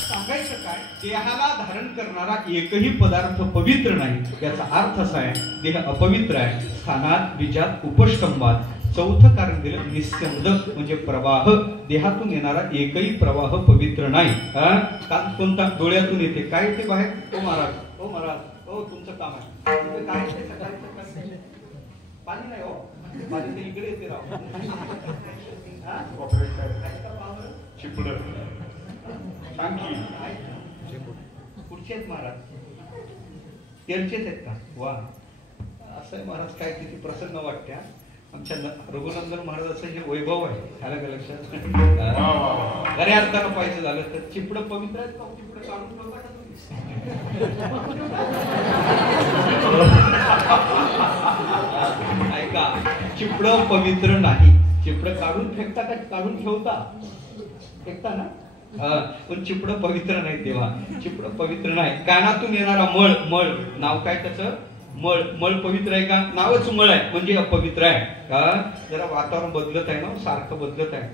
सांगायचं काय, देहाला धारण करणारा एकही पदार्थ पवित्र नाही. याचा अर्थ असा आहे, देह अपवित्र आहे. स्थानात, बीजात, उपष्टंभात. चौथं कारण दिलं, निस्यंद म्हणजे प्रवाह. देहातून येणारा एकही प्रवाह पवित्र नाही. कोणता, डोळ्यातून येते, काय येते बाहेर, ओ महाराज, ओ महाराज, ओ तुमचं काम आहे, काय पाणी नाही हो. माझ्या ते इकडे येते राव. हा? चिपड सांगी कुठचे आहेत महाराज? तेरचेच आहेत का? वा, असं आहे महाराज. काय किती प्रसन्न वाटते. आमच्या रघुनंदन महाराजाचं हे वैभव आहे. झालं का लक्षात? खऱ्या अर्थानं पाहिजे झालं तर चिपड पवित्र आहेत का? चिपड काढून ठेवता का तुम्ही? ऐका, चिपड पवित्र नाही. चिपड काढून फेकता का काढून ठेवता? फेकता ना. पण चिपड पवित्र नाही तेव्हा. चिपड पवित्र नाही. कानातून येणारा मळ, मळ नाव काय त्याचं? मळ. मळ पवित्र आहे का? नावच मळ आहे म्हणजे अपवित्र आहे का? जरा वातावरण बदलत आहे ना, सारखं बदलत आहे.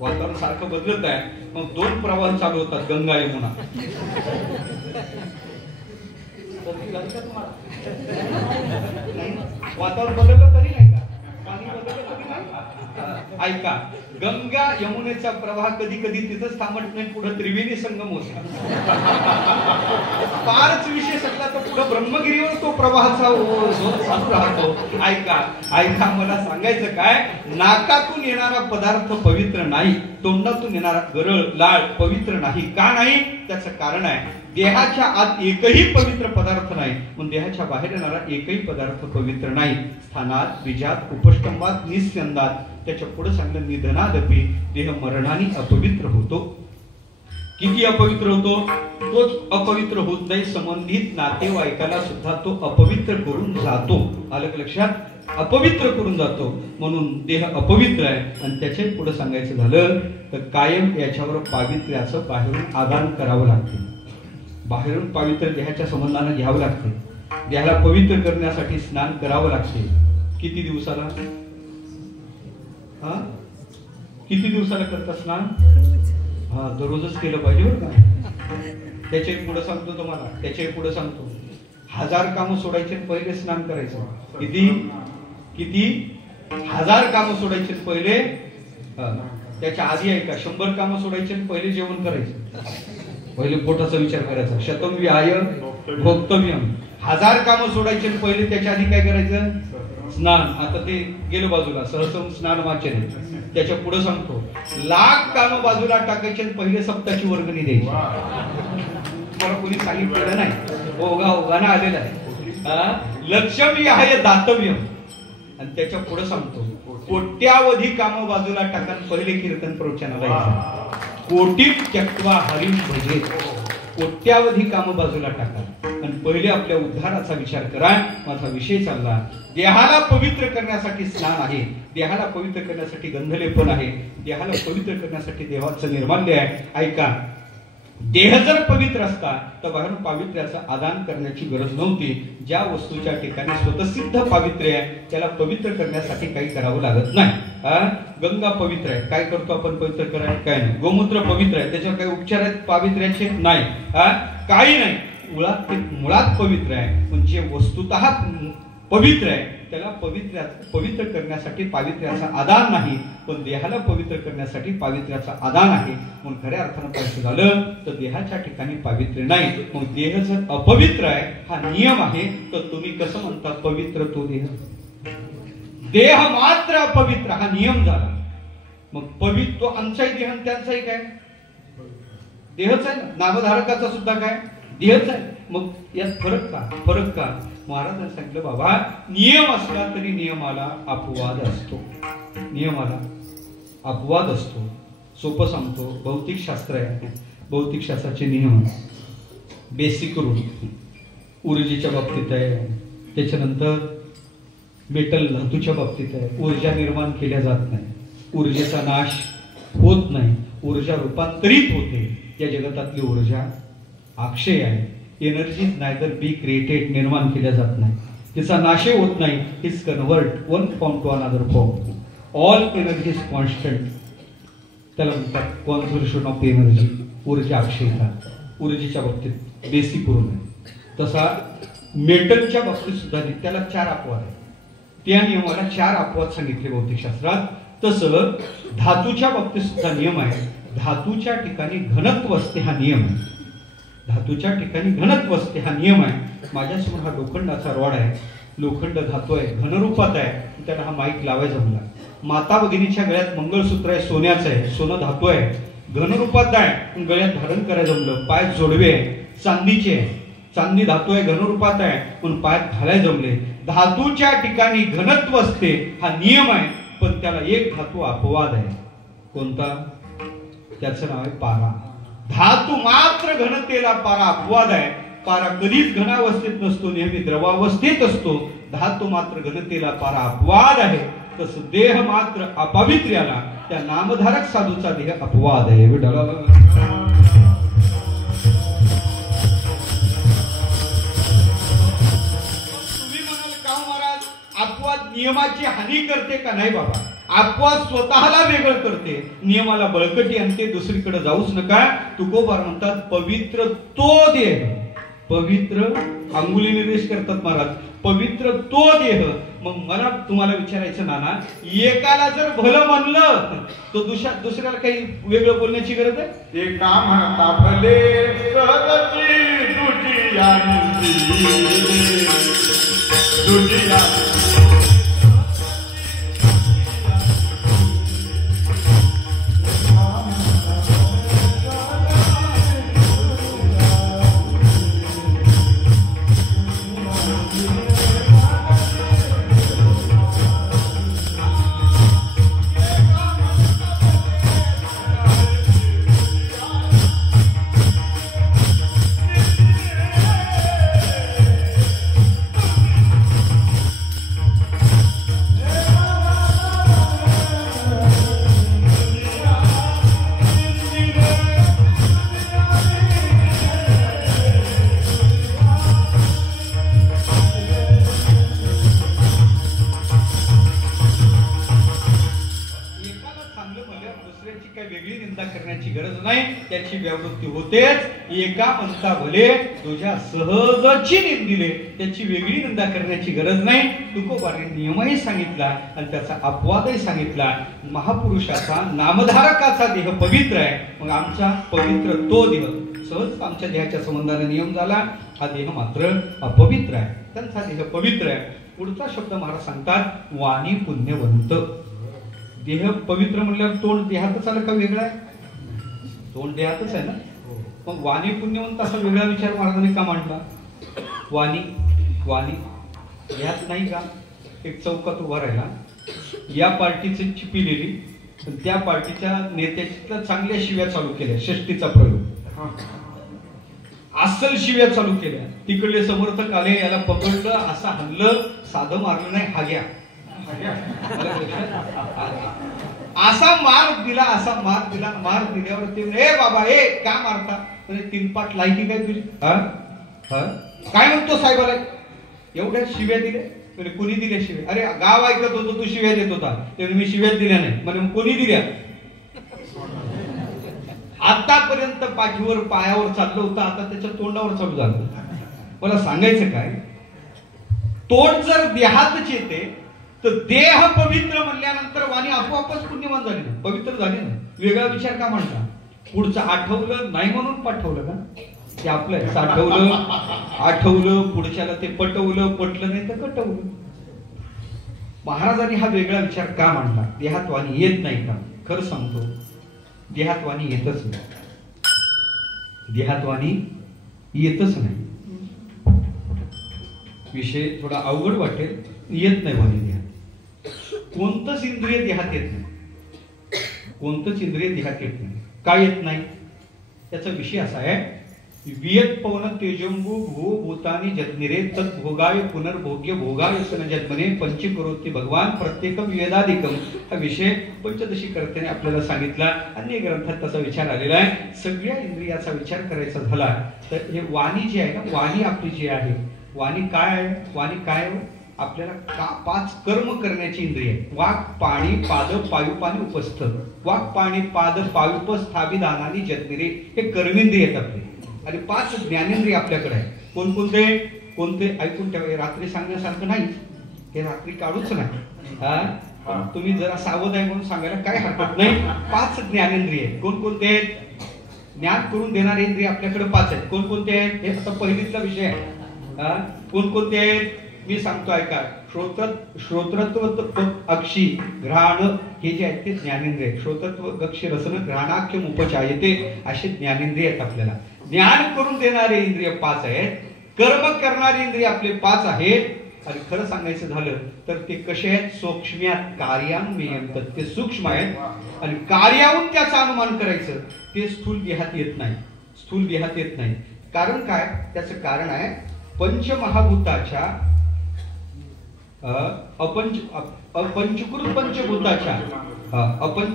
वातावरण सारखं बदलत आहे. मग दोन प्रवाह चालू होतात, गंगा यमुना. वातावरण बदललं तरी नाही का? पाणी बदललं तरी नाही. ऐका, गंगा यमुनेचा प्रवाह कधी कधी तिथंच थांबत नाही, पुढे त्रिवेणी संगम होतो. फारच विषय सगळा तर पुढे ब्रह्मगिरीवर तो प्रवाहाचा चालू राहतो. ऐका ऐका, मला सांगायचं काय, नाकातून येणारा पदार्थ पवित्र नाही, तोंडातून येणारा गरळ लाळ पवित्र नाही. का नाही? त्याचं कारण आहे, देहाच्या आत एकही पवित्र पदार्थ नाही, पण देहाच्या बाहेर येणारा एकही पदार्थ पवित्र नाही. स्थानात, बीजात, उपष्टंभात, निस्यंदात. त्याच्या पुढे सांगलं, निधनादपी देह मरणाने अपवित्र होतो. किती अपवित्र होतो? तोच अपवित्र होत नाही, संबंधित नातेवाईकाला सुद्धा तो अपवित्र करून जातो. आलं का लक्षात? अपवित्र करून जातो. म्हणून देह अपवित्र आहे. आणि त्याच्या पुढे सांगायचं झालं तर कायम याच्यावर पावित्र्याचं बाहेरून आदान करावं लागते. बाहेरून पावित्र्य देहाच्या संबंधाने घ्यावं लागते. देहाला पवित्र करण्यासाठी स्नान करावं लागते. किती दिवसाला? किती दिवसाला करता स्नान? दररोजच केलं पाहिजे बरं का. त्याच्या पुढे सांगतो तुम्हाला, त्याच्या पुढे सांगतो, 1000 कामं सोडायचे पहिले स्नान करायचं. किती किती 1000 कामं सोडायचे पहिले. त्याच्या आधी आहे का 100 कामं सोडायचे पहिले जेवण करायचं. पहिले पोटाचा विचार करायचा. शतम विहाय भोक्तव्यम. 1000 कामं सोडायचे पहिले त्याच्या आधी काय करायचं? स्नान. आता ते गेलं बाजूला, सहसम स्नान वाचन. त्याच्या पुढे सांगतो, 1,00,000 कामं बाजूला टाकायचे पहिले सप्ताची वर्गणी द्यायची. मला कोणी सांगितलेलं नाही, ओघानं आलेलं आहे. लक्ष्मी आहे दातव्य. आणि त्याच्या पुढे सांगतो, कोट्यावधी कामं बाजूला टाकून पहिले कीर्तन प्रवचनाला यायचं. कोटी त्यक्त्वा हरिं भजे. कोट्यावधी कामं बाजूला टाका आणि पहिले आपल्या उद्धाराचा विचार करा. माझा विषय चालला, देहाला पवित्र करण्यासाठी स्नान आहे, देहाला पवित्र करण्यासाठी गंधलेपन आहे, देहाला पवित्र करण्यासाठी देवाचं निर्माल्य आहे. ऐका, देह जर पवित्र असता तर बाहेरून पावित्र्याचं आदान करण्याची गरज नव्हती. ज्या वस्तूच्या ठिकाणी स्वतःसिद्ध पावित्र्य आहे त्याला पवित्र करण्यासाठी काही करावं लागत नाही. गंगा पवित्र आहे, काय करतो आपण पवित्र करायला? काय नाही. गोमूत्र पवित्र आहे, त्याच्यावर काही उपचार आहेत पावित्र्याचे? नाही. काही नाही. मुळात पवित्र आहे, पण जे वस्तुतः पवित्र आहे त्याला पवित्र करण्यासाठी पावित्र्याचा आदान नाही, पण देहाला पवित्र करण्यासाठी पावित्र्याचा आदान आहे. म्हणून खऱ्या अर्थानं पाहिजे झालं तर देहाच्या ठिकाणी पावित्र्य नाही. मग देह जर अपवित्र आहे हा नियम आहे, तर तुम्ही कसं म्हणता पवित्र तो देह? देह मात्र अपवित्र हा नियम झाला. मग पवित्र आमचाही देह त्यांचाही काय देहच आहे ना, नामधारकाचा सुद्धा काय देहच आहे. मग यात फरक का? फरक का? महाराजांनी सांगितलं, बाबा नियम असला तरी नियमाला अपवाद असतो. नियमाला अपवाद असतो. सोपं सांगतो, भौतिक शास्त्र आहे, भौतिक शास्त्राचे नियम बेसिक रूल ऊर्जेच्या बाबतीत आहे, त्याच्यानंतर मेटल धातूच्या बाबतीत आहे. ऊर्जा निर्माण केल्या जात नाही, ऊर्जेचा नाश होत नाही, ऊर्जा रूपांतरित होते. या जगतातली ऊर्जा अक्षय आहे. एनर्जी नायदर बी क्रिएटेड, निर्माण केल्या जात नाही, तिचा नाश होत नाही. Is convert one form to another form. All energy is constant. त्याला म्हणतात कॉन्झर्वेशन ऑफ एनर्जी. ऊर्जा अक्षयता ऊर्जेच्या बाबतीत बेसिक रूल आहे. तसा मेटलच्या बाबतीत सुद्धा त्याला 4 अपवाद आहेत. त्या नियमाला 4 अपवाद सांगितले भौतिकशास्त्रात. तसं धातूच्या बाबतीत सुद्धा नियम आहे. धातूच्या ठिकाणी घनत्व असते हा नियम आहे. धातूच्या ठिकाणी घनत्व असते हा नियम आहे. माझ्यासमोर हा लोखंडाचा रॉड आहे. लोखंड धातू आहे, घनरूपात आहे, त्याला हा माईक लावायचा जमला. माता भगिनीच्या गळ्यात मंगळसूत्र आहे, सोन्याचं आहे, सोनं धातू आहे, घनरूपात आहे, गळ्यात धारण करायला जमलं. पायात जोडवे आहे, चांदीचे आहे, चांदी धातू आहे, घनरूपात आहे, पण पायात घालायला जमले. धातूच्या ठिकाणी घनत्व असते हा नियम आहे, पण त्याला एक धातू अपवाद आहे. कोणता? त्याचं नाव आहे पारा. धातू मात्र घनतेला पारा अपवाद आहे. पारा कधीच घनावस्थेत नसतो, नेहमी द्रवावस्थेत असतो. धातू मात्र घनतेला पारा अपवाद आहे. तसं देह मात्र अपवित्र्याला त्या नामधारक साधूचा देह अपवाद आहे. विठ्ठला अपवाद नियमाची हानी करते का? नाही बाबा. अपवाद स्वतःला वेगळं करते, नियमाला बळकटी आणते. दुसरीकडे जाऊच नका. तुकोबार म्हणतात पवित्र तो देह. पवित्र अंगुली निर्देश करतात महाराज, पवित्र तो देह. मग मला तुम्हाला विचारायचं नाना, एकाला जर भलं म्हणलं तर दुसऱ्याला काही वेगळं बोलण्याची गरज आहे? एका म्हणता भले सहजची दुजिया दुजिया त्याची व्यावृत्ती होतेच. एका म्हणता भले तुझ्या सहजची निंदिले, त्याची वेगळी निंदा करण्याची गरज नाही. तुकोबाने नियमही सांगितला आणि त्याचा अपवादही सांगितला. महापुरुषाचा नामधारकाचा देह पवित्र आहे. मग आमचा पवित्र तो देह, सहज आमच्या देहाच्या संबंधाने नियम झाला. हा देह मात्र अपवित्र आहे, त्यांचा देह पवित्र आहे. पुढचा शब्द महाराज सांगतात वाणी पुण्यवंत. देह पवित्र म्हणल्यावर तोंड देहातच आलं का? वेगळा आहे. तोंड देहातच आहे ना. मग वाणी पुण्यवंत असा वेगळा विचार महाराजांनी का मांडला? वाणी वाणी ह्यात नाही का? एक चौकात उभा राहिला, या पार्टीची चिपिलेली, त्या पार्टीच्या नेत्याच्या चांगल्या शिव्या चालू केल्या, षष्टीचा प्रयोग, अस्सल शिव्या चालू केल्या. तिकडले समर्थक आले, याला पकडलं, असं हल्लं, साधं मारलं नाही, हाग्या असा मार दिला, असा मार दिला. मार दिल्यावर ते ए बाबा ए का मारता? म्हणजे 3 पाट लायकी काय तुझी? काय म्हणतो साहेबाला? एवढ्या शिव्या दिल्या. म्हणजे कोणी दिल्या शिव्या? अरे गाव ऐकत होतो, तू शिव्या देत होता. तेव्हा मी शिव्या दिल्या नाही. म्हणजे कोणी दिल्या? आतापर्यंत पाठीवर पायावर चाललं होतं, आता त्याच्या तोंडावर चालू झालं. मला सांगायचं काय, तोंड जर देहातच येते तर देह पवित्र म्हणल्यानंतर वाणी आपोआपच पुण्यवान झाली ना, पवित्र झाली ना. वेगळा विचार का म्हणता? पुढचं आठवलं नाही म्हणून पाठवलं का? ते आपलं साठवलं, आठवलं, पुढच्याला ते पटवलं, पटलं नाही तर कटवलं. महाराजांनी हा वेगळा विचार का मांडला? देहात वाणी येत नाही का? खरं सांगतो, देहात वाणी येतच नाही. देहात वाणी येतच नाही. विषय थोडा अवघड वाटेल, येत नाही वाणी देहात. कोणतंच इंद्रिय देहात येत नाही. कोणतंच इंद्रिय देहात येत नाही. का येत नाही? त्याचा विषय असा आहे, वियत पवन तेजंबू भू भूतानी जन्मिरे तत् भोगाय पुनर्भोग्य भोगाय सन जन्मने पंचकरोती भगवान प्रत्येकम वेदाधिकम. हा विषय पंचदशी कर्त्याने आपल्याला सांगितला. अन्य ग्रंथात तसा विचार आलेला आहे. सगळ्या इंद्रियाचा विचार करायचा झाला तर हे वाणी जी आहे ना, वाणी आपली जी आहे, वाणी काय आहे? वाणी काय? आपल्याला 5 कर्म करण्याची इंद्रिय आहे. वाक पाणी पाद पायू पाणी उपस्थ. वाक पाणी पाद पायुप स्थाभिधानानी जन्मिरे, हे कर्मेंद्रिय आहेत आपले. आणि 5 ज्ञानेंद्रिय आपल्याकडे आहे. कोणकोणते? कोणते ऐकून ठेवा. रात्री सांगण्यासारखं नाही, हे रात्री काढूच नाही. तुम्ही जरा सावध आहे म्हणून सांगायला काय हरकत नाही. 5 ज्ञानेंद्रिय आहेत. कोणकोणते? ज्ञान करून देणारे इंद्रिय आपल्याकडे 5 आहेत. कोणकोणते आहेत? हे आता पहिलीतला विषय आहे. कोणकोणते आहेत? मी सांगतो ऐका. श्रोत्रत्व अक्षी घ्राण हे जे आहेत ते ज्ञानेंद्रिय. श्रोतत्व गक्षी रसन घ्राणाख्य उपचायते असे ज्ञानेंद्रिय आहेत आपल्याला. ज्ञान करून देणारे इंद्रिय 5 आहेत. कर्म करणारे इंद्रिय आपले 5 आहेत. आणि खरं सांगायचं झालं तर ते कसे आहेत? सूक्ष्म्यात कार्यान्वयंत. ते सूक्ष्म आहेत आणि कार्याहून त्याचा अनुमान करायचं ते स्थूल देहात येत नाही. स्थूल देहात येत नाही. कारण काय? त्याचं कारण आहे पंचमहाभूताच्या पंचकृत पंचभूताच्या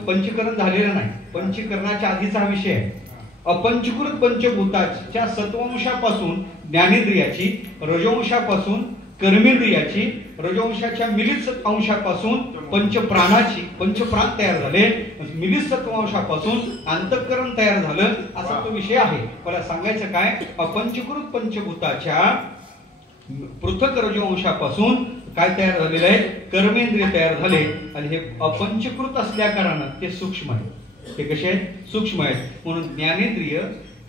पंचकरण झालेलं नाही. पंचकरणाच्या आधीचा हा विषय आहे. अपंचकृत पंचभूताच्या सत्वंशापासून ज्ञानेंद्रियाची, रजोंशापासून कर्मेंद्रियाची, रजोंशाच्या मिलित अंशापासून पंचप्राणाची, पंचप्राण तयार झाले. मिलित सत्वांशापासून अंतःकरण तयार झालं. असा तो विषय आहे. मला सांगायचं काय? अपंचकृत पंचभूताच्या पृथक रजोंशापासून काय तयार झालेलं आहे? कर्मेंद्रिय तयार झाले. आणि हे अपंचकृत असल्या कारणानं ते सूक्ष्म आहे. ते कसे आहेत? सूक्ष्म आहेत. म्हणून ज्ञानेंद्रिय,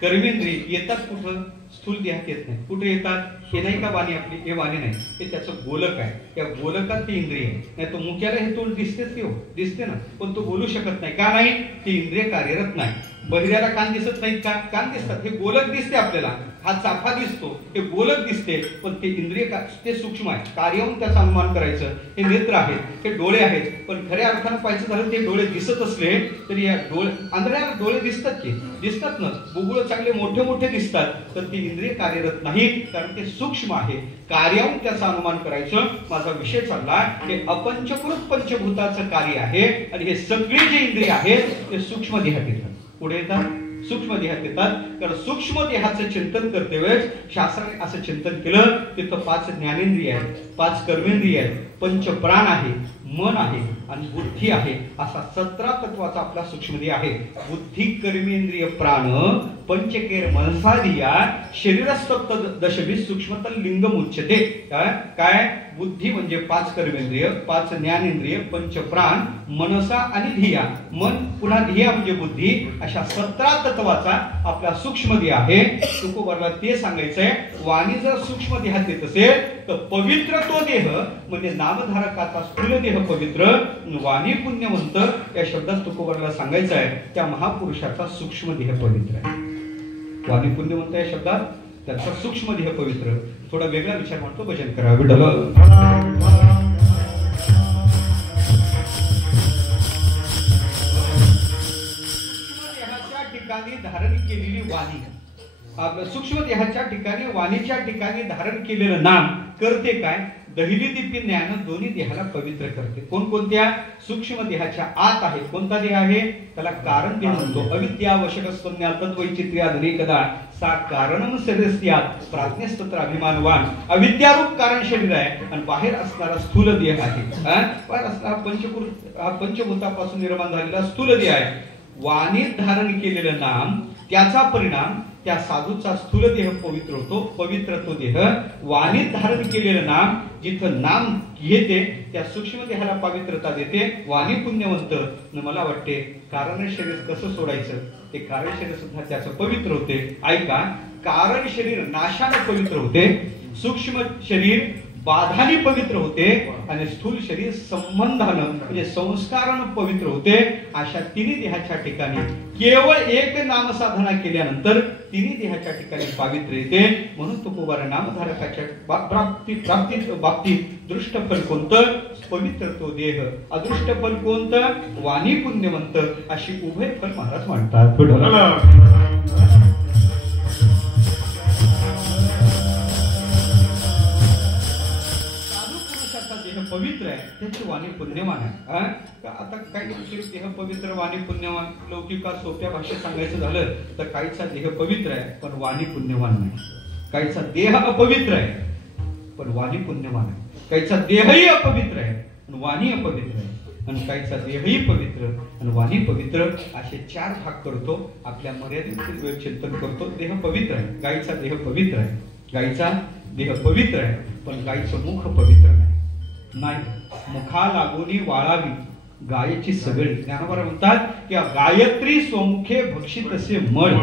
कर्मेंद्रिय येतात कुठं? स्थूल देहात येत नाही. कुठे येतात? हे नाही का वाणी आपली? हे वाणी नाही, हे त्याचं गोलक आहे. त्या गोलकात ती इंद्रिय आहे. नाही तो मुख्याला हे तोंड दिसतेच की हो, दिसते ना, पण तो बोलू शकत नाही. का नाही? ती इंद्रिय कार्यरत नाही. बहिऱ्याला कान दिसत नाहीत का? कान दिसतात. हे गोलक दिसते आपल्याला. हा चाफा दिसतो, हे गोलक दिसते, पण ते इंद्रिय ते सूक्ष्म आहे. कार्याहून त्याचा अनुमान करायचं. हे नेत्र आहेत, हे डोळे आहेत, पण खऱ्या अर्थानं पाहायचं झालं ते डोळे दिसत असले तरी या डोळे आंधळ्याला डोळे दिसतात की? दिसतात ना. बुबुळ चांगले मोठे मोठे दिसतात, तर ती इंद्रिय कार्यरत नाही, कारण ते सूक्ष्म आहे. कार्याहून त्याचा अनुमान करायचं. माझा विषय चालला हे अपंचकृत पंचभूताचं कार्य आहे. आणि हे सगळे जे इंद्रिय आहेत ते सूक्ष्म देहात येतात. पुढे येतात सूक्ष्म देहात येतात. कारण सूक्ष्म देहाचं चिंतन करते वेळेस शास्त्राने असं चिंतन केलं. तिथं 5 ज्ञानेंद्रिय आहेत, 5 कर्मेंद्रिय आहेत, पंचप्राण आहे, मन आहे आणि बुद्धी आहे. असा 17 तत्वाचा आपला सूक्ष्म देह आहे. बुद्धी, कर्मेंद्रिय, प्राण, पंचकेर मनसादिया शरीरसप्त दशभी सूक्ष्मतल लिंगम उच्यते. काय? बुद्धी म्हणजे 5 कर्मेंद्रिय, 5 ज्ञानेंद्रिय, पंचप्राण, मनसा आणि धिया. मन पुन्हा धिया म्हणजे बुद्धी. अशा 17 तत्वाचा आपला सूक्ष्म देह आहे. तुकोबरला ते सांगायचंय. वाणी जर सूक्ष्म देहात येत असेल तर पवित्र तो देह म्हणजे नामधारकाचा स्थूल देह पवित्र. वाणी पुण्यवंत या शब्दात तुकोबरला सांगायचं आहे त्या महापुरुषाचा सूक्ष्म देह पवित्र आहे. वाणी पुण्यवंत या शब्दात त्याचा सूक्ष्म देह पवित्र. थोडा वेगळा विचार म्हणतो. भजन करा विठ्ठल. सूक्ष्म देहाच्या ठिकाणी धारण केलेली वाणी, आपल्या सूक्ष्म देहाच्या ठिकाणी वाणीच्या ठिकाणी धारण केलेलं नाम करते काय? दहिली दिप्पी ज्ञान दोन्ही देहाला पवित्र करते. कोणकोणत्या? सूक्ष्म देहाच्या आत आहे. कोणता देह आहे? त्याला कारण देह म्हणतो. अविद्यावशक तद्वैचित्र्यादनेकदा सा कारणम शरीरस्यात् प्राज्ञस्तत्र अभिमानवान. अविद्यारूप कारण शरीर आहे आणि बाहेर असणारा स्थूल देह आहे. बाहेर असणारा पंचभूतापासून निर्माण झालेला स्थूल देह आहे. वाणीत धारण केलेलं नाम त्याचा परिणाम त्या साधूचा स्थूल देह पवित्र होतो. पवित्र तो देह. वाणीत धारण केलेलं नाम जिथं नाम घेते त्या सूक्ष्म देहाला पवित्रता देते. वाणी पुण्यवंत. मला वाटते कारण शरीर कसं सोडायचं? ते कारण शरीर सुद्धा त्याचं पवित्र होते. ऐका, कारण शरीर नाशाने पवित्र होते, सूक्ष्म शरीर बाधाने पवित्र होते आणि स्थूल शरीर संबंधानं म्हणजे संस्कारानं पवित्र होते. अशा तिन्ही देहाच्या ठिकाणी केवळ एक नामसाधना केल्यानंतर तिन्ही देहाच्या ठिकाणी पावित्र्य येते. म्हणून तुकोबार नामधारकाच्या बाबतीत दृष्ट फल कोणतं? पवित्र तो देह. अदृष्ट फल कोणतं? वाणी पुण्यवंत. अशी उभय फल महाराज म्हणतात. पवित्र आहे त्याची वाणी पुण्यवान आहे. आता काही देह पवित्र, वाणी पुण्यवान. लौकिका सोप्या भाषेत सांगायचं झालं तर काहीचा देह पवित्र आहे पण वाणी पुण्यवान नाही. काहीचा देह अपवित्र आहे पण वाणी पुण्यवान आहे. काहीचा देहही अपवित्र आहे पण वाणी अपवित्र आहे. आणि काहीचा देहही पवित्र आणि वाणी पवित्र. असे 4 भाग करतो. आपल्या मर्यादित वेळ चिंतन करतो. देह पवित्र आहे. गायीचा देह पवित्र आहे. गायीचा देह पवित्र आहे पण गायीचं मुख पवित्र नाही. मुखा लागोनी वाळावी गायची सगळी. ज्ञानोबा म्हणतात की गायत्री स्वमुखे भक्षित असे मळ.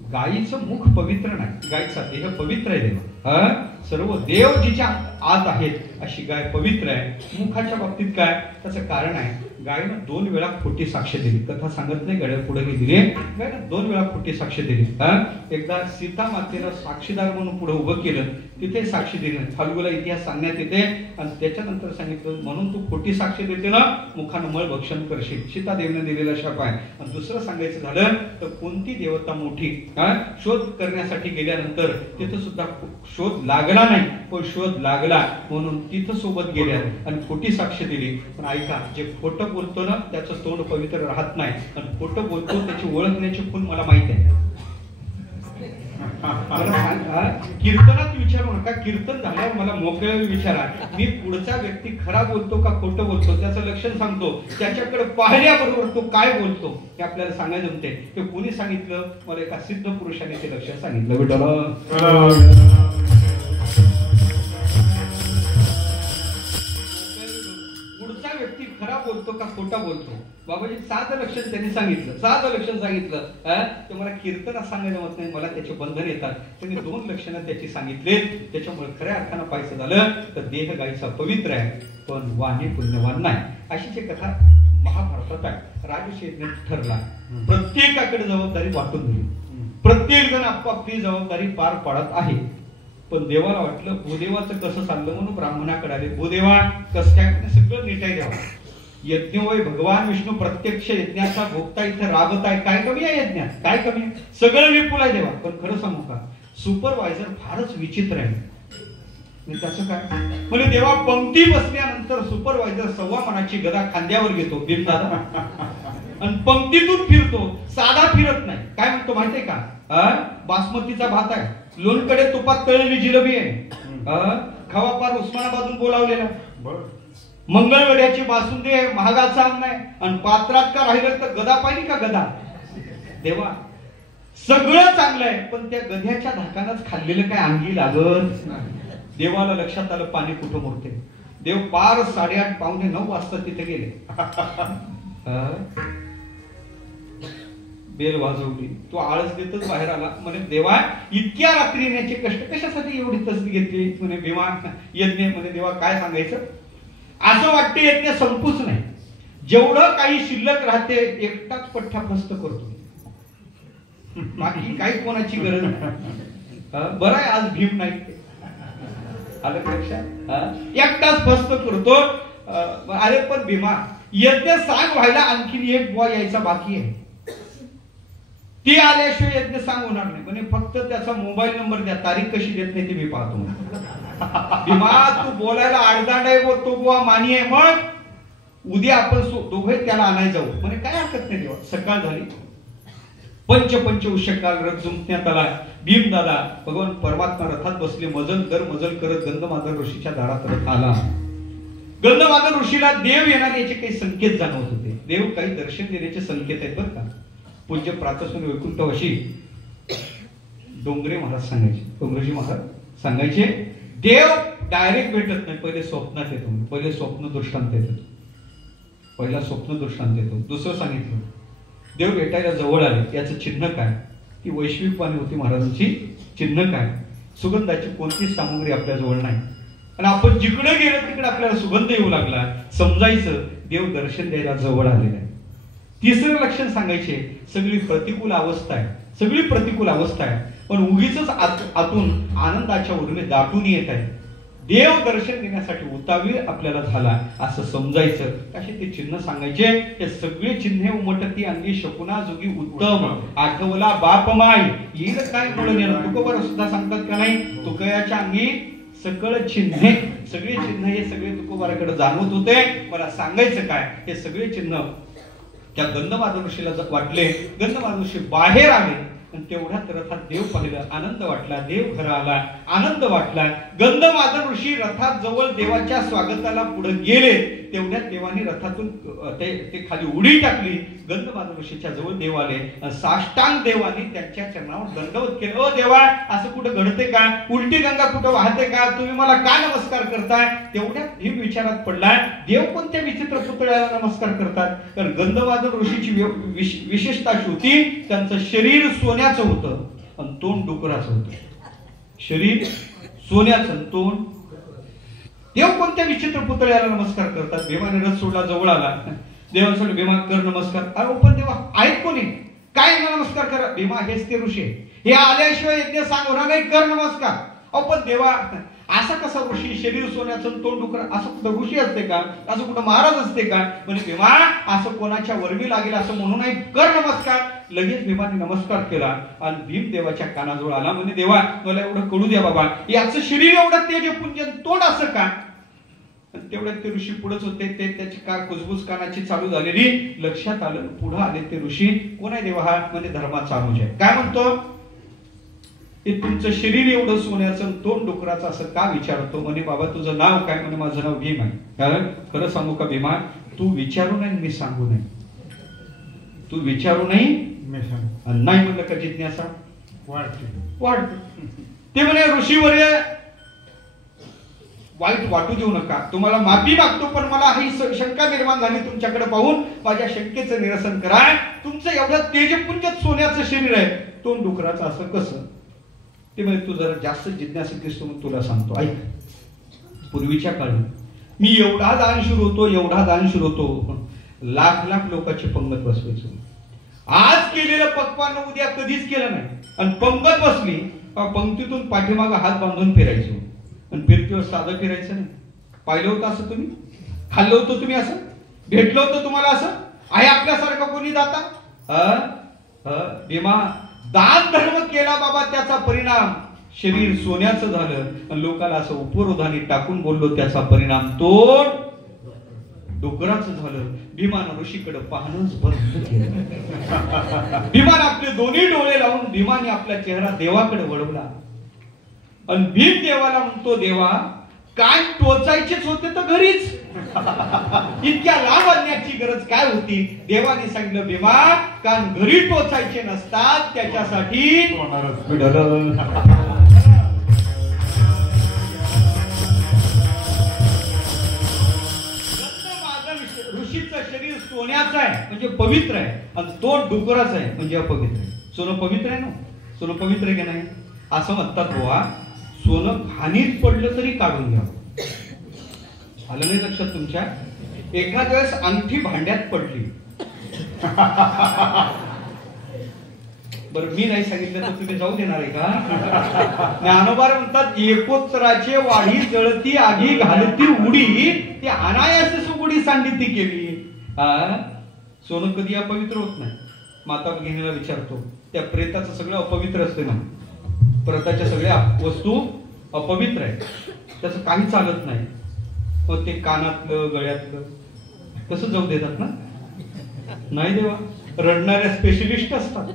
गायीचं मुख पवित्र नाही, गायीचा देह पवित्र आहे देवा. सर्व देव जिच्या आत आहेत अशी गाय पवित्र आहे. मुखाच्या बाबतीत काय, त्याचं कारण आहे, गायनं 2 वेळा खोटी साक्ष दिली. कथा सांगत नाही, गड्या पुढे दिली. गायनं 2 वेळा खोटी साक्ष दिली. एकदा सीता मातेला साक्षीदार म्हणून पुढे उभं केलं, तिथे साक्षी दिली. फाल्गुला इतिहास सांगण्यात येते आणि त्याच्यानंतर सांगितलं म्हणून तू खोटी साक्ष देते ना, मुखानं मळ भक्षण करशील. सीता देवीने दिलेला शाप आहे. आणि दुसरं सांगायचं झालं तर कोणती देवता मोठी, शोध करण्यासाठी गेल्यानंतर तिथं सुद्धा शोध लागला नाही, पण शोध लागला म्हणून तिथं सोबत गेल्या आणि खोटी साक्ष दिली. पण ऐका, जे खोटं बोलतो ना त्याचं तोंड पवित्र राहत नाही, आणि खोटं बोलतो त्याची ओळखण्याची खूण मला माहित आहे. कीर्तनात विचारू नका, कीर्तन झाल्यावर मला मोकळ्या विचारा. मी पुढचा व्यक्ती खरा बोलतो का खोटं बोलतो त्याचं लक्षण सांगतो. त्याच्याकडे पाहिल्याबरोबर तो काय बोलतो हे आपल्याला सांगायला जमते. ते कोणी सांगितलं, मला एका सिद्ध पुरुषाने ते लक्षण सांगितलं. पुढचा व्यक्ती खरा बोलतो का खोटा बोलतो, बाबाजी साधं लक्षण त्यांनी सांगितलं, साधं लक्षण सांगितलं. ते मला कीर्तनात सांगायला जमत नाही, मला त्याचे बंधन येतात. त्यांनी 2 लक्षणं त्याची सांगितले. त्याच्यामुळे खऱ्या अर्थानं पाहायचं झालं तर देह गायीचा पवित्र आहे, पण वाणी पुण्यवान नाही. अशीच एक कथा महाभारतात आहे. राजशेषने ठरला, प्रत्येकाकडे जबाबदारी वाटून दिली, प्रत्येक जण आपापली जबाबदारी पार पाडत आहे. पण देवाला वाटलं भूदेवाचं कसं चाललं म्हणून ब्राह्मणाकडे आले. भूदेवा कसं काय, सगळं नीटाय द्यावा. यज्ञ वय भगवान विष्णू प्रत्यक्ष यज्ञाचा भोगता इथे राबत आहे. काय कमी आहे यज्ञात, काय कमी आहे, सगळं विपुल आहे देवा. पण खरं सांगू का, सुपरवायझर फारच विचित्र आहे. त्याचं काय म्हणजे, देवा पंक्ती बसल्यानंतर सुपरवायझर 1.25 मणाची गदा खांद्यावर घेतो भीमदादा आणि पंक्तीतून फिरतो, साधा फिरत नाही. काय म्हणतो माहितीये का, बासमतीचा भात आहे, लोणकडे तुपात तळलेली जिलेबी आहे, खवा पार उस्मानाबादून बोलावलेला, मंगळवेड्याची बासुंदी आहे, महागाचा अन्न आहे, आणि पात्रात का राहिलं तर गदा पाहिली का गदा. देवा सगळं चांगलं आहे, पण त्या गध्याच्या धाकानच खाल्लेलं काय अंगी लागत. देवाला लक्षात आलं पाणी कुठं मुरते. देव पार 8:30 पावणे 9 वाजता तिथे गेले. बेल वाजवली, तो आळस देतच बाहेर आला. म्हणे देवा इतक्या रात्री येण्याचे कष्ट कशासाठी एवढी तसदी घेतली. म्हणे भीमा यज्ञ, म्हणे देवा काय सांगायचं, असं वाटते यज्ञ संपूच नाही, जेवढं काही शिल्लक राहते एकटाच पठ्ठा फस्त करतो, बाकी काही कोणाची गरज नाही. बरं आहे आज भीम नाही आलं लक्षात, एकटाच फस्त करतो. अरे पण भीमा यज्ञ सांग व्हायला आणखीन एक बुवा यायचा बाकी आहे, ती आल्याशिवाय यज्ञ सांग होणार नाही. म्हणजे फक्त त्याचा मोबाईल नंबर द्या, तारीख कशी देत नाही ती मी पाहतो. भीमा तू बोलायला आडदांड आहे, तो बुवा मानी आहे, मग उद्या आपण दोघे त्याला आणायला जाऊ. म्हणजे काय हरकत नाही. देवा सकाळ झाली, पंच उषकाल रथ जुंपण्यात आला. भीमदादा भगवान परमात्मा रथात बसले, मजल दर मजल करत गंधमादन ऋषीच्या दारात रथ आला. गंधमादन ऋषीला देव येणार याचे काही संकेत जाणवत होते. देव काही दर्शन देण्याचे संकेत आहेत बरं का. पूज्य प्रातस्वामी वैकुंठवासी डोंगरे महाराज सांगायचे, डोंगरेजी महाराज सांगायचे, देव डायरेक्ट भेटत नाही, पहिले स्वप्नात येतो. पहिले स्वप्न दृष्टांत येतो, पहिला स्वप्न दृष्टांत येतो. दुसरं सांगितलं, देव भेटायला जवळ आले याचं चिन्ह काय, ती वैश्विक वाणी होती महाराजांची. चिन्ह काय, सुगंधाची कोणतीच सामग्री आपल्या जवळ नाही, आणि आपण जिकडे गेलो तिकडे आपल्याला सुगंध येऊ लागला, समजायचं देव दर्शन द्यायला जवळ आलेलं आहे. तिसरं लक्षण सांगायचे, सगळी प्रतिकूल अवस्था आहे, सगळी प्रतिकूल अवस्था आहे, पण उगीच आतून आनंदाच्या उर्मे दाटून येत आहे. देव दर्शन देण्यासाठी उतावीळ आपल्याला झाला असं समजायचं. असे ते चिन्ह सांगायचे. हे सगळे चिन्हे उमटती अंगी शकुना जोगी उत्तम, आठवला बाप माय येईल काय म्हणून. तुकोबर सुद्धा सांगतात का नाही, तुकयाच्या अंगी सकळ चिन्हे, सगळे चिन्ह हे सगळे तुकोबाराकडे जाणवत होते. मला सांगायचं काय, हे सगळे चिन्ह त्या गंधमादन ऋषीला वाटले. गंधमादन ऋषी बाहेर आले आणि तेवढ्यात रथात देव पाहिलं, आनंद वाटला. देव घरा आला, आनंद वाटला. गंधमादन ऋषी रथात जवळ देवाच्या स्वागताला पुढे गेले. तेवढ्यात देवाने रथातून ते खाली उडी टाकली. गंधमादन ऋषीच्या जवळ देव आले. साष्टांग देवाने त्यांच्या चरणावर दंडवत केलं. ओ देवा, असं कुठं घडते का? उलटी गंगा कुठं वाहते का? तुम्ही मला का नमस्कार करताय? तेवढ्यात भीम विचारात पडलाय, देव कोणत्या विचित्र पुतळ्याला नमस्कार करतात? कारण गंधमादन ऋषीची विशेषता अशी होती, त्यांचं शरीर सोन्याचं होतं आणि तोंड डुकराचं होतं. शरीर सोन्याचं, तोंड. देव कोणत्या विचित्र पुतळ्याला नमस्कार करतात? भीमाने रथ सोडला, जवळ आला. देवासाठी भीमा कर नमस्कार. अरे पण देवा आहेत कोणी? काय नमस्कार करा? भीमा हेच ते ऋषी, हे आल्याशिवाय यज्ञ सांग होणार नाही, कर नमस्कार. अहो पण देवा, असं कसं ऋषी? शरीर सोन्याचं, तोंड डुकर, असं कुठं ऋषी असते का? असं कुठं महाराज असते का? म्हणजे भीमा असं कोणाच्या वर्मी लागेल असं म्हणू नाही, कर नमस्कार. लगेच भीमाने नमस्कार केला आणि भीम देवाच्या कानाजवळ आला. म्हणजे देवा, मला एवढं कळू द्या बाबा, याचं शरीर एवढं तेजपुंज, तोंड असं का? तेवढ्यात ते ऋषी पुढेच होते. ते त्याची कुजबुज कानाची चालू झालेली. लक्षात आलं, पुढे आले ते ऋषी. कोण आहे देवा हा? म्हणजे धर्माचा अनुज आहे. काय म्हणतो? ते तुमचं शरीर एवढं सोन्याचं, तोंड डुकराचं असं का विचारतो? म्हणे बाबा तुझं नाव काय? म्हणे माझं नाव भीम आहे. कारण खरं सांगू का भीमा, तू विचारू नाही मी सांगू नाही. तू विचारू नाही नाही म्हणलं का जिज्ञासा वाढते. ते म्हणे ऋषीवर्य, वाईट वाटू देऊ नका, तुम्हाला माफी मागतो, पण मला ही शंका निर्माण झाली तुमच्याकडे पाहून. माझ्या शंकेचं निरसन करा. तुमचं एवढं तेजपुंज सोन्याचं शरीर आहे, तोंड डुकराचं असं कसं? ते म्हणजे तू जरा जास्त जिज्ञासित दिसतो, मग तुला सांगतो ऐक. पूर्वीच्या काळी मी एवढा दानशूर होतो, एवढा दानशूर होतो, लाख लाख लोकांची पंगत बसवायचो. आज केलेलं पक्वान उद्या कधीच केलं नाही. आणि पंगत बसली, पंक्तीतून पाठीमागं हात बांधून फिरायचो. आणि फिरतीवर साधं फिरायचं नाही. पाहिलं होतं असं तुम्ही? खाल्लं होतं तुम्ही असं? भेटलं होतं तुम्हाला असं? आहे आपल्यासारखा कोणी दाता? भीमा, दान धर्म केला बाबा, त्याचा परिणाम शरीर सोन्याचं झालं. आणि लोकांना असं उपरोधाने टाकून बोललो, त्याचा परिणाम तोंड डुकराचं झालं. भीमानं ऋषीकडे पाहणंच बंद केलं. भीमानं आपले दोन्ही डोळे लावून भीमाने आपला चेहरा देवाकडे वळवला. आणि भीम देवाला म्हणतो, देवा काय टोचायचेच होते तर घरीच, इतक्या लांब आणण्याची गरज काय होती? देवाने सांगितलं, भीमा कान घरी टोचायचे नसतात, त्याच्यासाठी ऋषीचं शरीर सोन्याचं आहे म्हणजे पवित्र आहे, आणि तो डुकराचं आहे म्हणजे अपवित्र आहे. सोनं पवित्र आहे ना? सोनं पवित्र आहे की नाही? असं म्हणतात बुवा, सोनं घाणीत पडलं तरी काढून घ्यावं. आलं नाही लक्षात तुमच्या? एखाद्या वेळेस अंगठी भांड्यात पडली, बरं मी नाही सांगितलं तर तुम्ही जाऊ देणार आहे का? ज्ञानोबा म्हणतात, एकोत्तराचे वाढी जळती आगी घालती उडी, ती अनायास उडी सांडिती केली. सोनं कधी अपवित्र होत नाही. माता भगिनीला विचारतो, त्या प्रेताचं सगळं अपवित्र असते ना? प्रताच्या सगळ्या वस्तू अपवित्र आहे, त्याचं काही चालत नाही. मग ते कानातलं गळ्यातलं कसं जाऊ देतात ना? नाही देवा, रडणाऱ्या स्पेशलिस्ट असतात.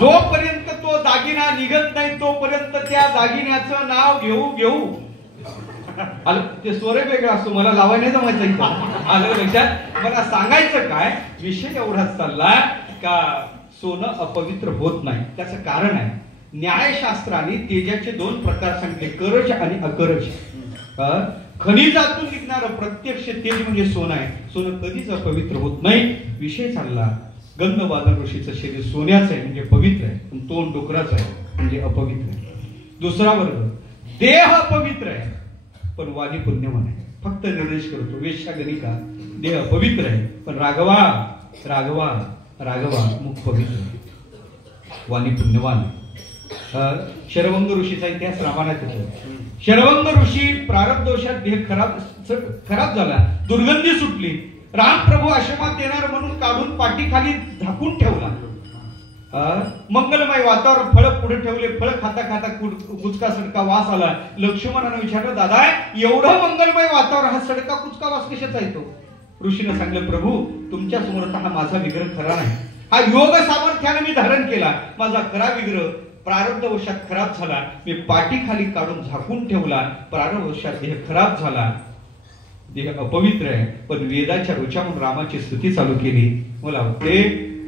जोपर्यंत तो दागिना निघत नाही तोपर्यंत त्या दागिन्याचं नाव घेऊ घेऊ. आलं ते स्वरे वेगळा असतो, मला लावायला जमायचं इथं. आलं लक्षात? मला सांगायचं काय, विषय एवढाच चालला का सोनं अपवित्र होत नाही. त्याचं कारण आहे, न्यायशास्त्राने तेजाचे दोन प्रकार सांगितले, करज आणि अकरज. खनिजातून निघणारं प्रत्यक्ष तेज म्हणजे सोनं आहे. सोनं कधीच अपवित्र होत नाही. विषय चालला, गंधमादन ऋषीचं शरीर सोन्याचं आहे म्हणजे पवित्र आहे, पण तोंड डुकराचं आहे म्हणजे अपवित्र आहे. दुसरा वर्ग, देह अपवित्र आहे पण वाणी पुण्यवान आहे. फक्त निर्देश करतो, वेश्यागणिका देह पवित्र आहे पण राघवा राघवा राघवा मुख पवित्र आहे, वाणी पुण्यवान आहे. शरवंग ऋषीचा इतिहास रामायणात येतो. शरवंग ऋषी प्रारब्ध दोषात देह खराब झाला, दुर्गंधी सुटली. राम प्रभू आश्रमात येणार म्हणून काढून पाठीखाली झाकून ठेवला. मंगलमय वातावरण, फळ पुढे ठेवले, फळ खाता खाता कुचका सडका वास आला. लक्ष्मणानं विचारलं, दादा एवढं मंगलमय वातावरण, हा सडका कुचका वास कशाचा येतो? ऋषीनं सांगितलं, प्रभू तुमच्या समोर हा माझा विग्रह खरा नाही, हा योग सामर्थ्याने मी धारण केला. माझा खरा विग्रह प्रारब्धवशात खराब झाला, मी पाठीखाली काढून झाकून ठेवला, प्रारब्धवशात देह खराब झाला. देह अपवित्र आहे, पण वेदाच्या रोच्या म्हणून रामाची स्तुती चालू केली. मला वाटते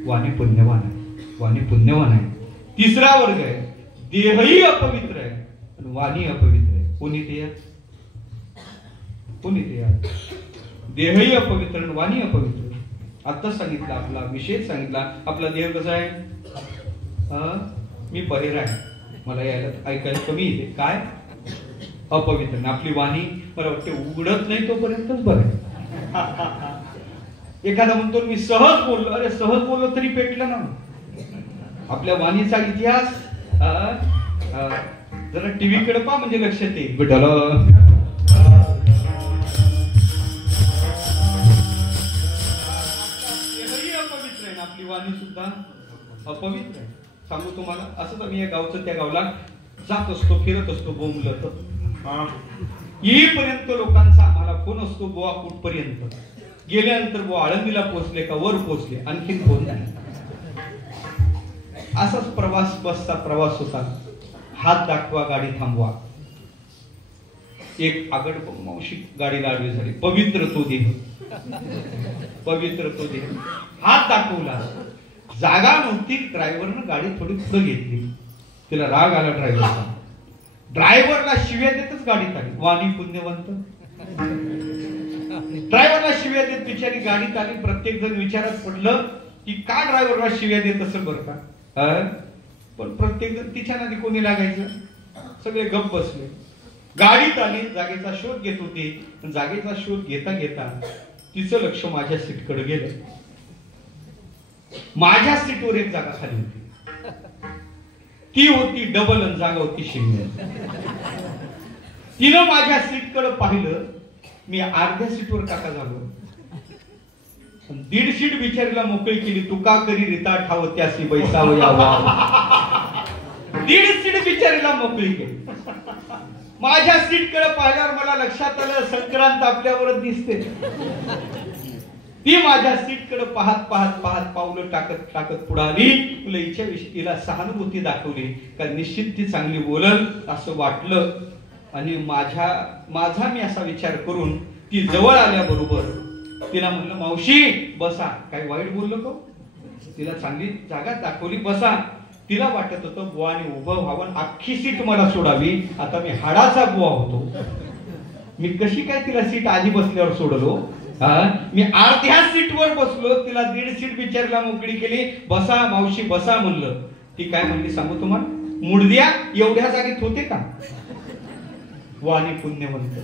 वाणी पुण्यवान आहे, वाणी पुण्यवान आहे. तिसरा वर्ग आहे, देहही अपवित्र आहे आणि वाणी अपवित्र आहे. कोणी ते या, कोणी ते या? देहही अपवित्र आणि वाणी अपवित्र. आताच सांगितलं, आपला विषय सांगितला. आपला देह कसा आहे? मी बहिरा आहे, मला यायला ऐकायला कमी येते. काय? अपवित्र. आपली वाणी मला वाटते उघडत नाही तोपर्यंतच बरं आहे. एखादा म्हणतो मी सहज बोललो, अरे सहज बोललो तरी पेटलं ना. आपल्या वाणीचा इतिहास जरा टीव्ही कडे पहा म्हणजे लक्षात येईल. बेटाला अपवित्र आहे, आपली वाणी सुद्धा अपवित्र आहे. सांगू तुम्हाला, असंच आम्ही या गावचं त्या गावला जात असतो, फिरत असतो, बोंबलत येईपर्यंत लोकांचा आम्हाला फोन असतो, बुवा कुठपर्यंत गेल्यानंतर बुवा आळंदीला पोहोचले का, वर पोहोचले, आणखीन फोन नाही. असाच प्रवास, बसचा प्रवास होता. हात दाखवा, गाडी थांबवा. एक आगड मावशी गाडीला आडवी झाली. पवित्र तो देह, पवित्र तो देह. हात दाखवला, जागा नव्हती. ड्रायव्हरनं गाडी थोडी पुढे घेतली. तिला राग आला ड्रायव्हरचा. ड्रायव्हरला शिव्या देतच गाडीत आली. वाणी पुण्यवंत. ड्रायव्हरला शिव्या देत बिचारी गाडीत आली. प्रत्येक जण विचारात पडलं की का ड्रायव्हरला शिव्या देत असेल बरं का. पण प्रत्येक जण तिच्या नादी कोणी लागायचं. सगळे गप्प बसले. गाडीत आली, जागेचा शोध घेत होती. जागेचा शोध घेता घेता तिचं लक्ष माझ्या सीटकडे गेलं. माझ्या सीटवर एक जागा खाली होती. ती होती डबल आणि जागा होती शून्य. तिनं माझ्या सीटकडे पाहिलं. मी अर्ध्या सीटवर काका झालो. 1.5 सीट बिचारीला मोकळी केली. तू का करी रिता ठाव त्यासी बैसाव यावा. 1.5 सीट बिचारीला मोकळी केली. माझ्या सीटकडे पाहिल्यावर मला लक्षात आलं संक्रांत आपल्यावरच दिसते. ती माझ्या सीटकडे पाहत पाहत पाहत पावलं टाकत टाकत पुढे आली. तुला हिच्या विषयी तिला सहानुभूती दाखवली का निश्चित ती चांगली बोलल असं वाटलं. आणि माझा मी असा विचार करून ती जवळ आल्याबरोबर तिला म्हणलं मावशी बसा. काही वाईट बोललो का? तिला चांगली जागा दाखवली, बसा. तिला वाटत होतं बुवाने उभं व्हावं, अख्खी सीट मला सोडावी. आता मी हाडाचा बुवा होतो. मी कशी काय तिला सीट आधी बसल्यावर सोडलो. मी अर्ध्या सीटवर बसलो. तिला 1.5 सीट बिचारीला मोकळी केली. बसा मावशी बसा म्हणलं. ती काय म्हणली सांगू तुम्हाला? मुडद्या एवढ्या जागेत होते का? वाणी पुण्यवंत.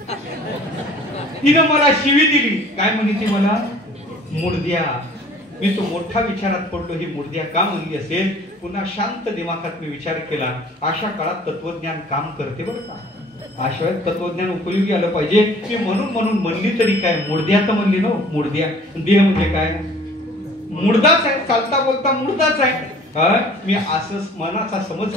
तिनं मला शिवी दिली. काय म्हणली ती मला? मुडद्या. मी तो मोठा विचारात पडलो. ही मुडद्या का म्हणली असेल? पुन्हा शांत दिमागात मी विचार केला. अशा काळात तत्वज्ञान काम करते बरं का. अशा तत्वज्ञान उपयोगी आलं पाहिजे. मी म्हणून म्हणली तरी काय, मुडद्या तर म्हणली ना. मुडद्या देह म्हणजे काय? मुडदाच आहे. चालता बोलता मुडदाच आहे. मी असं मनाचा समज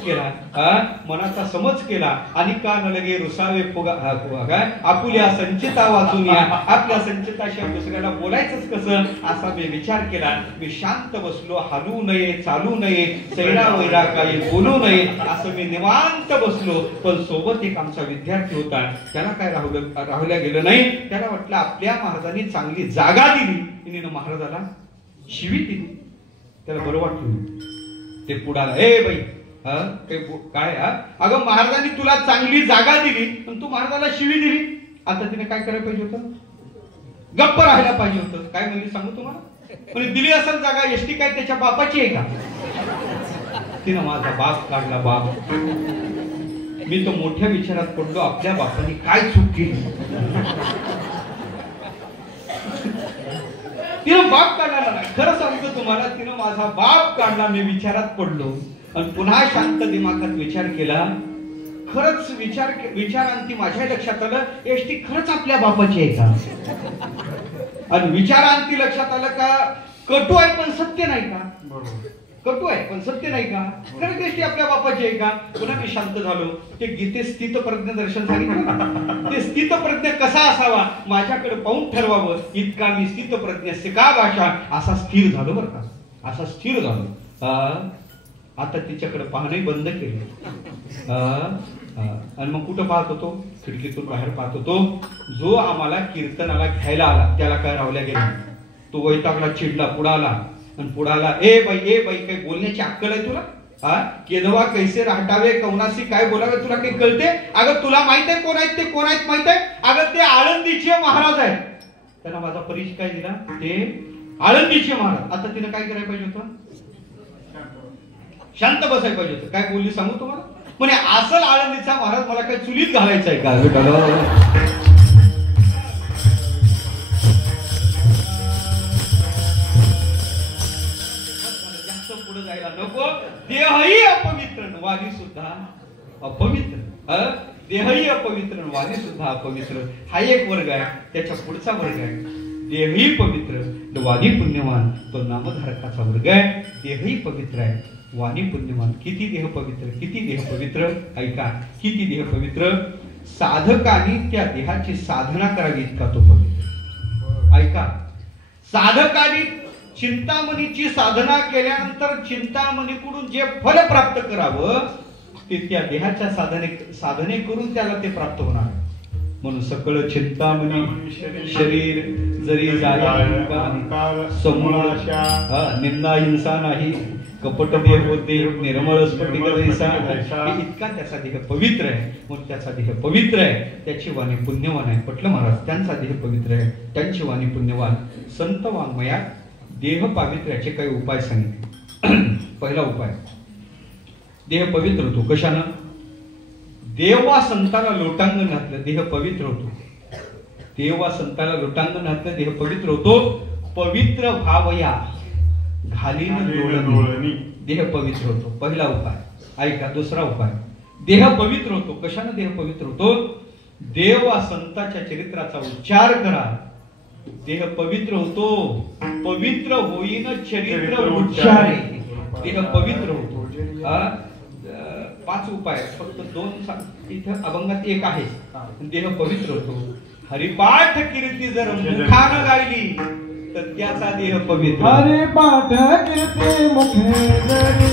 केला. आणि का न लगे रुसावे फुगा काय आपुल्या संचिता वाचून या. आपल्या संचिताशी दुसऱ्याला बोलायचंच कसं असा मी विचार केला. मी शांत बसलो. हलू नये, चालू नये, सैरा वैरा काही बोलू नये असं मी निवांत बसलो. पण सोबत एक आमचा विद्यार्थी होता. त्याला काय राहुल्या गेलं नाही. त्याला वाटलं आपल्या महाराजांनी चांगली जागा दिली. तिने महाराजाला शिवी दिली. त्याला बरं वाटलं. ते पुढाला ए बाई काय अगं महाराजांनी तुला चांगली जागा दिली पण तू महाराजाला शिवी दिली. आता तिने काय करायला पाहिजे होतं? गप्प राहायला पाहिजे होतं. काय म्हणली सांगू तुम्हाला? म्हणजे दिली असेल जागा, एसटी काय त्याच्या बापाची आहे का? तिनं माझा बाप काढला. बाप. मी तो मोठ्या विचारात पडलो. आपल्या बापाने काय चूक केली? तिनं बाप काढला नाही. खरं सांगतो तुम्हाला, तिनं माझा बाप काढला. मी विचारात पडलो आणि पुन्हा शांत दिमागात विचार केला. खरंच विचारांती माझ्या लक्षात आलं एसटी खरंच आपल्या बापाची आहे का? आणि विचारांती लक्षात आलं का कटू आहे पण सत्य नाही का? कटू आहे पण सत्य नाही का? खरंच एसटी आपल्या बापाची आहे का? पुन्हा मी शांत झालो. ते गीते स्थित प्रज्ञ दर्शन सांगितलं. ते स्थित प्रज्ञ कसा असावा माझ्याकडे पाहून ठरवावं. इतका मी स्थित प्रज्ञ का भाषा असा स्थिर झालो बरं का. असा स्थिर झालो. आता तिच्याकडे पाहणे बंद केले. आणि मग कुठं पाहत होतो? खिडकीतून बाहेर पाहत होतो. जो आम्हाला कीर्तनाला घ्यायला आला त्याला काय रावल्या गेला. तो वैतागला, चिडला, पुढाला आणि पुढाला, ए बाई काही बोलण्याची अक्कल आहे तुला? हा, केदवा कैसे राहटावे, कौनासी काय बोलावे तुला काही कळते? अगं तुला माहित आहे कोण आहेत ते? कोण आहेत माहित आहे? अगं ते आळंदीचे महाराज आहेत. त्यांना माझा परिचय काय दिला? ते आळंदीचे महाराज. आता तिने काय करायला पाहिजे होतं? शांत बसायला पाहिजे होतं. काय बोलली सांगू तुम्हाला? म्हणे असल आळंदीचा महाराज मला काय चुलीत घालायचा आहे का? जास्त पुढे जायला नको. देहही अपवित्र, वाणी सुद्धा अपवित्र. देहही अपवित्र, वाणी सुद्धा अपवित्र. हा एक वर्ग आहे. त्याच्या पुढचा वर्ग आहे देहही पवित्र, वाणी पुण्यवान. तो नामधारकाचा वर्ग आहे. देहही पवित्र आहे, वाणी पुण्यवान. किती देह पवित्र, किती देह पवित्र. ऐका, किती देह पवित्र. साधकाने त्या देहाची साधना करावी इतका तो पवित्र. ऐका, साधकाने चिंतामणीची साधना केल्यानंतर चिंतामणीकडून जे फल प्राप्त करावं ते त्या देहाच्या साधने करून त्याला ते प्राप्त होणार. म्हणून सकळ चिंतामणी शरीर जरी निंदा हिंसा नाही, कपट देह होते निर्मळ स्फटिक जैसा. इतका त्याचा देह पवित्र आहे. म्हणून त्याचा देह पवित्र आहे. त्याची वाणी पुण्यवान आहे. पटलं महाराज? त्यांचा देह पवित्र आहे, त्यांची वाणी पुण्यवान. संत वाङ्मयात देह पावित्र्याचे काही उपाय सांगितले. पहिला उपाय, देह पवित्र होतो कशानं? देवा संताला लोटांगण घातलं, देह पवित्र होतो. देवा संताला लोटांगण घातलं, देह पवित्र होतो. पवित्र भावया घालीन लोळणी, देह पवित्र होतो. पहिला उपाय. ऐका, दुसरा उपाय, देह पवित्र होतो कशानं? देह पवित्र होतो. देवा संताच्या चरित्राचा उच्चार करा, देह पवित्र होतो. पवित्र होईन चरित्र उच्चारे, देह पवित्र होतो. 5 उपाय, फक्त 2 इथं अभंगात एक आहे. देह पवित्र होतो. हरिपाठ कीर्ती जर मुखानं गायली तर त्याचा देह पवित्र. हरिपाठ कीर्ती मुखे जरी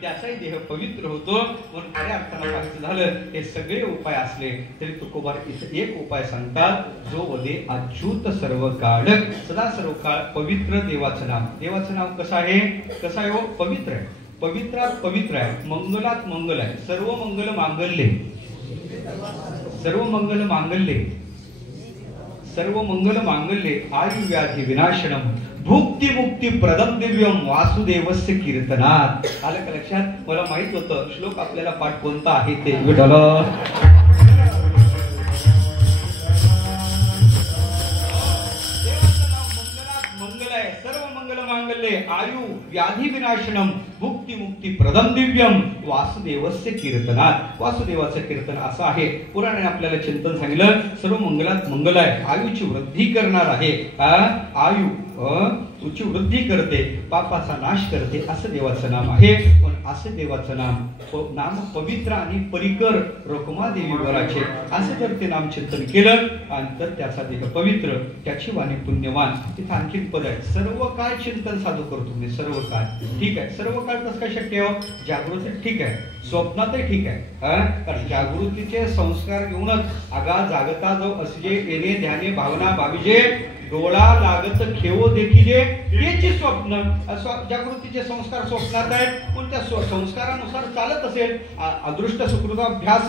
त्याचाही देह पवित्र होतो. म्हणून खऱ्या अर्थानं पाहायचं झालं हे सगळे उपाय असले तरी तुकोबार इथं एक उपाय सांगतात, जो वदे अच्युत सर्व काळ, सदा सर्व काळ पवित्र देवाचं नाम. देवाचं नाव कसं आहे? कसं आहे हो? पवित्र आहे. पवित्रात पवित्र आहे, मंगलात मंगल आहे. सर्व मंगल मांगल्ये, सर्व मंगल मांगल्ये, सर्व मंगल मांगल्ये आयु व्याधी विनाशनम भुक्ती मुक्ती प्रदम दिव्यम वासुदेवस्य कीर्तनात. आलं का लक्षात? मला माहित होतं श्लोक आपल्याला पाठ कोणता आहे ते. विठ्ठल आयु व्याधी विनाशनम भुक्ती मुक्ती प्रदम दिव्यम वासुदेवस्य कीर्तनात. वासुदेवाचं कीर्तन असं आहे. पुराणाने आपल्याला चिंतन सांगितलं, सर्व मंगलात मंगल आहे, आयुची वृद्धी करणार आहे. आयु तुझी वृद्धी करते, पापाचा नाश करते, असं देवाचं नाम आहे. पण असं देवाचं नाम पवित्र आणि परिकर रखुमादेवी वराचे असं जर ते नाम चिंतन केलं आणि तर त्याचा देह पवित्र, त्याची वाणी पुण्यवान. तिथं आणखी पद आहे, सर्व काळ चिंतन साधू करतो मी. सर्व काळ ठीक आहे. सर्व काळ कसं काय शक्य हो? जागृती ठीक आहे, स्वप्नातही ठीक आहे. कारण जागृतीचे संस्कार घेऊनच आगा जागता जो असले येणे ध्याने भावना भाविजे डोळा लागत खेवो देखील याची स्वप्न. जागृतीचे संस्कार स्वप्नात आहेत. पण त्या संस्कारानुसार चालत असेल, अदृष्ट सुकृताभ्यास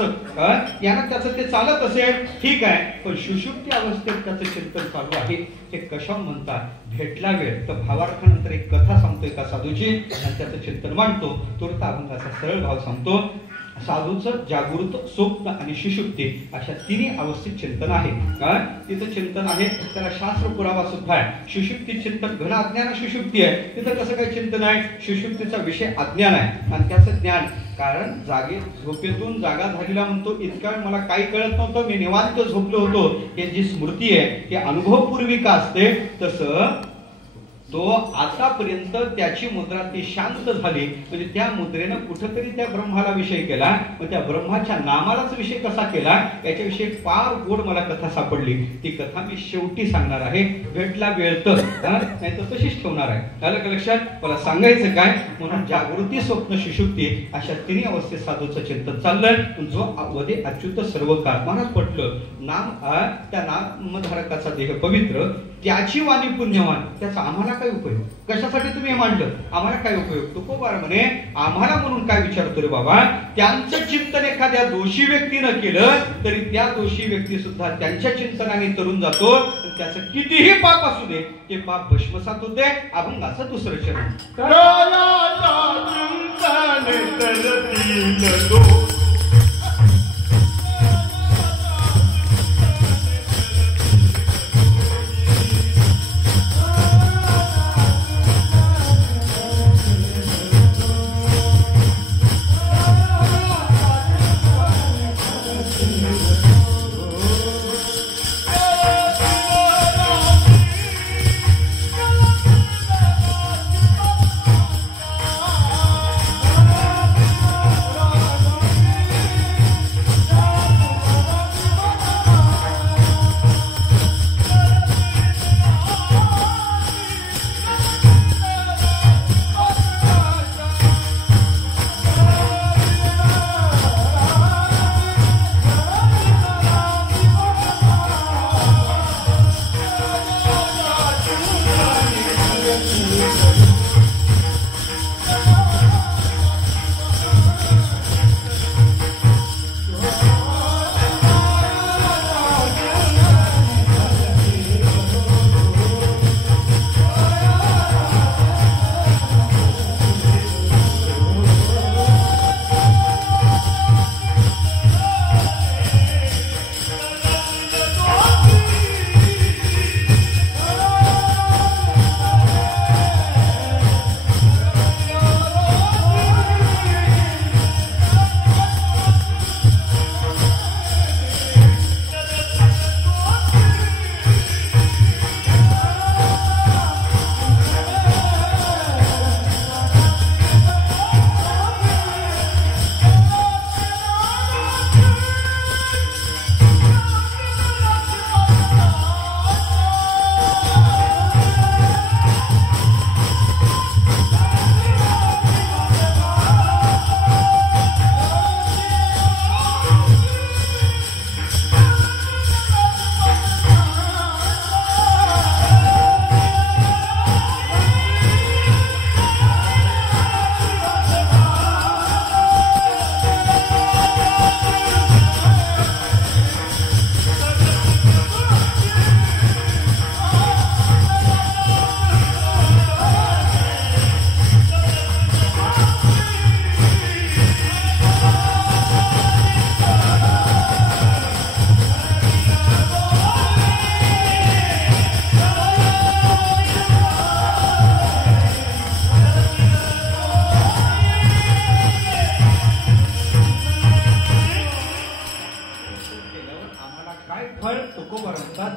यानं त्याचं ते चालत असेल ठीक आहे. पण सुषुप्ती अवस्थेत त्याचं चिंतन चालू आहे. ते कशा म्हणतात? भेटला वेळ तर भावार्थानंतर एक कथा सांगतो एका साधूची आणि त्याचं चिंतन मांडतो. तुरता अभंगाचा सरळ भाव सांगतो. साधूचं जागृत, स्वप्न आणि सुषुप्ती अशा तिन्ही अवस्थेत चिंतन आहे. तिथं चिंतन आहे, त्याला शास्त्र पुरावा सुद्धा आहे. सुषुप्ती चिंतन, घन अज्ञान सुषुप्ती आहे. तिथं कसं काय चिंतन आहे? सुषुप्तीचा विषय अज्ञान आहे आणि त्याचं ज्ञान, कारण जागे झोपेतून जागा झालेला म्हणतो इतका मला काही कळत नव्हतं, मी निवांत झोपलो होतो. हे जी स्मृती आहे ही अनुभवपूर्विका असते. तसं तो आतापर्यंत त्याची मुद्रा ती शांत झाली, म्हणजे त्या मुद्रेनं कुठंतरी त्या ब्रह्माला विषय केला. मग त्या ब्रह्माच्या नामालाच विषय कसा केला याच्याविषयी फार गोड मला कथा सापडली. ती कथा मी शेवटी सांगणार आहे, भेटला वेळ तर, नाही तर तशीच ठेवणार आहे. झालं का लक्षात? मला सांगायचं काय? म्हणून जागृती, स्वप्न, सुषुप्ती अशा तिन्ही अवस्थेत साधूचं चिंतन चाललंय. जो अवधी अच्युत सर्व काळ महाराज पटलं. नाम, त्या नामधारकाचा देह पवित्र, त्याची वाणी पुण्यवान, त्याचा आम्हाला काय उपयोग? कशासाठी तुम्ही हे मांडलं? आम्हाला काय उपयोग? तुकोबार म्हणे आम्हाला म्हणून काय विचारतो रे बाबा? त्यांचं चिंतन एखाद्या दोषी व्यक्तीनं केलं तरी त्या दोषी व्यक्ती सुद्धा त्यांच्या चिंतनाने तरुण जातो. त्याचं कितीही पाप असू दे ते पाप भस्मसात होते. अभंगाचं दुसरं चरण.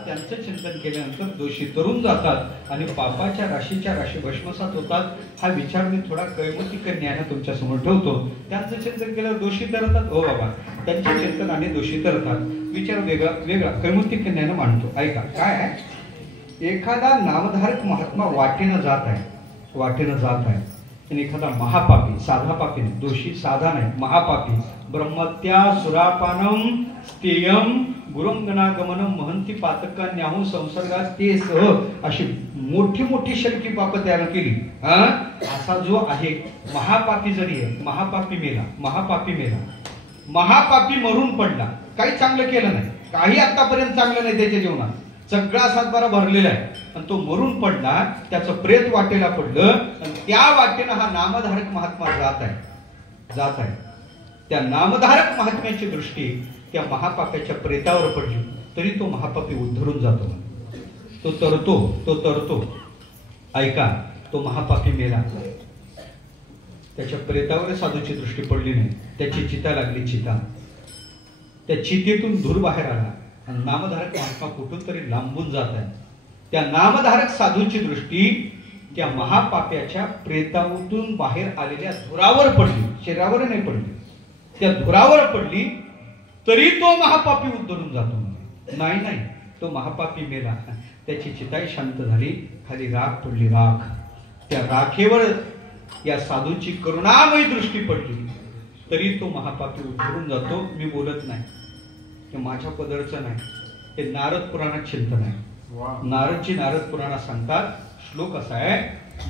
त्यांचं चिंतन केल्यानंतर दोषी तरुण जातात आणि पापाच्या राशीच्या राशी भस्मसात होतात. हा विचार मी थोडा कैमुतिक न्यायाने तुमच्या समोर ठेवतो. त्यांचं चिंतन केल्यावर दोषी तरतात. हो बाबा, त्यांच्या चिंतनाने दोषी तरतात. विचार वेगळा वेगळा कैमुतिक न्यायाने मांडतो. ऐका काय आहे, एखादा नामधारक महात्मा वाटेनं जात आहे आणि एखादा महापापी, साधा पापी नाही, दोषी साधा नाही, महापापी, ब्रह्मत्या सुरापानम स्तेयम गुरुंगनागमनम महंती पातकान्याहू संसर्गात ते सह अशी मोठी मोठी शलकी पाप त्यानं केली. असा जो आहे महापापी जरी आहे, महापापी मेला, महापापी मरून पडला, काही चांगलं केलं नाही, काही आतापर्यंत चांगलं नाही त्याच्या जीवनात, सगळा सातबारा भरलेला आहे आणि तो मरून पडला, त्याचं प्रेत वाटेला पडलं आणि त्या वाटेनं हा नामधारक महात्मा जात आहे. त्या नामधारक महात्म्याची दृष्टी त्या महापाप्याच्या प्रेतावर पडली तरी तो महापापी उद्धरून जातो. तो तरतो. ऐका, तो महापापी मेला, त्याच्या प्रेतावर साधूची दृष्टी पडली नाही, त्याची चिता लागली. चिता, त्या चितेतून धूर बाहेर आला आणि नामधारक महात्मा कुठून तरी लांबून जात आहे. त्या नामधारक साधूची दृष्टी त्या महापाप्याच्या प्रेतातून बाहेर आलेल्या धुरावर पडली, शरीरावर नाही पडली, त्या धुरावर पडली तरी तो महापापी उद्धरून जातो. नाही, तो महापापी मेला, त्याची चिताई शांत झाली, खाली राख पडली. राख, त्या राखेवर या साधूची करुणामयी दृष्टी पडली तरी तो महापापी उद्धरून जातो. मी बोलत नाही, हे माझ्या पदरचं नाही, हे नारद पुराणात चिंतन आहे. नारद पुराणात सांगतात, श्लोक असा आहे,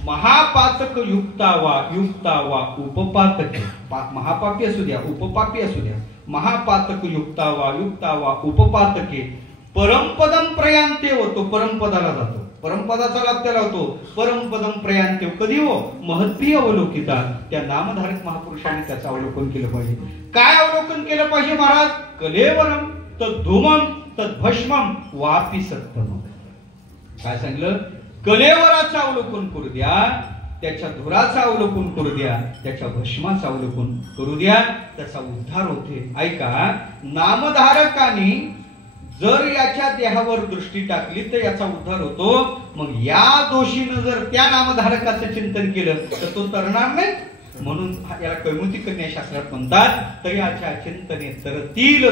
महापातक युक्तावा उपपातके. महापापी असू द्या, उपपापी असू द्या, महापातक युक्तावा उपपातके परमपदम प्रयांते होतो. परमपदाला जातो, परमपदाचा लाभ त्याला होतो. परमपदम प्रयांते कधी हो? महत्त्वी अवलोकिता. त्या नामधारक महापुरुषाने त्याचं अवलोकन केलं पाहिजे. काय अवलोकन केलं पाहिजे महाराज? कलेवरम तद्धूमम तद्भस्मम वापी सत्तम. काय सांगितलं? कलेवराचं अवलोकन करू द्या, त्याच्या धुराचं अवलोकन करू द्या, त्याच्या भस्माचं अवलोकन करू द्या, त्याचा उद्धार होते. ऐका, नामधारकाने जर याच्या देहावर दृष्टी टाकली तर याचा उद्धार होतो. मग या दोषीनं जर त्या नामधारकाचं चिंतन केलं तर तो तरणार नाही. म्हणून याला कैमुतिक कन्या शास्त्रात म्हणतात, तयाच्या चिंतने तरतील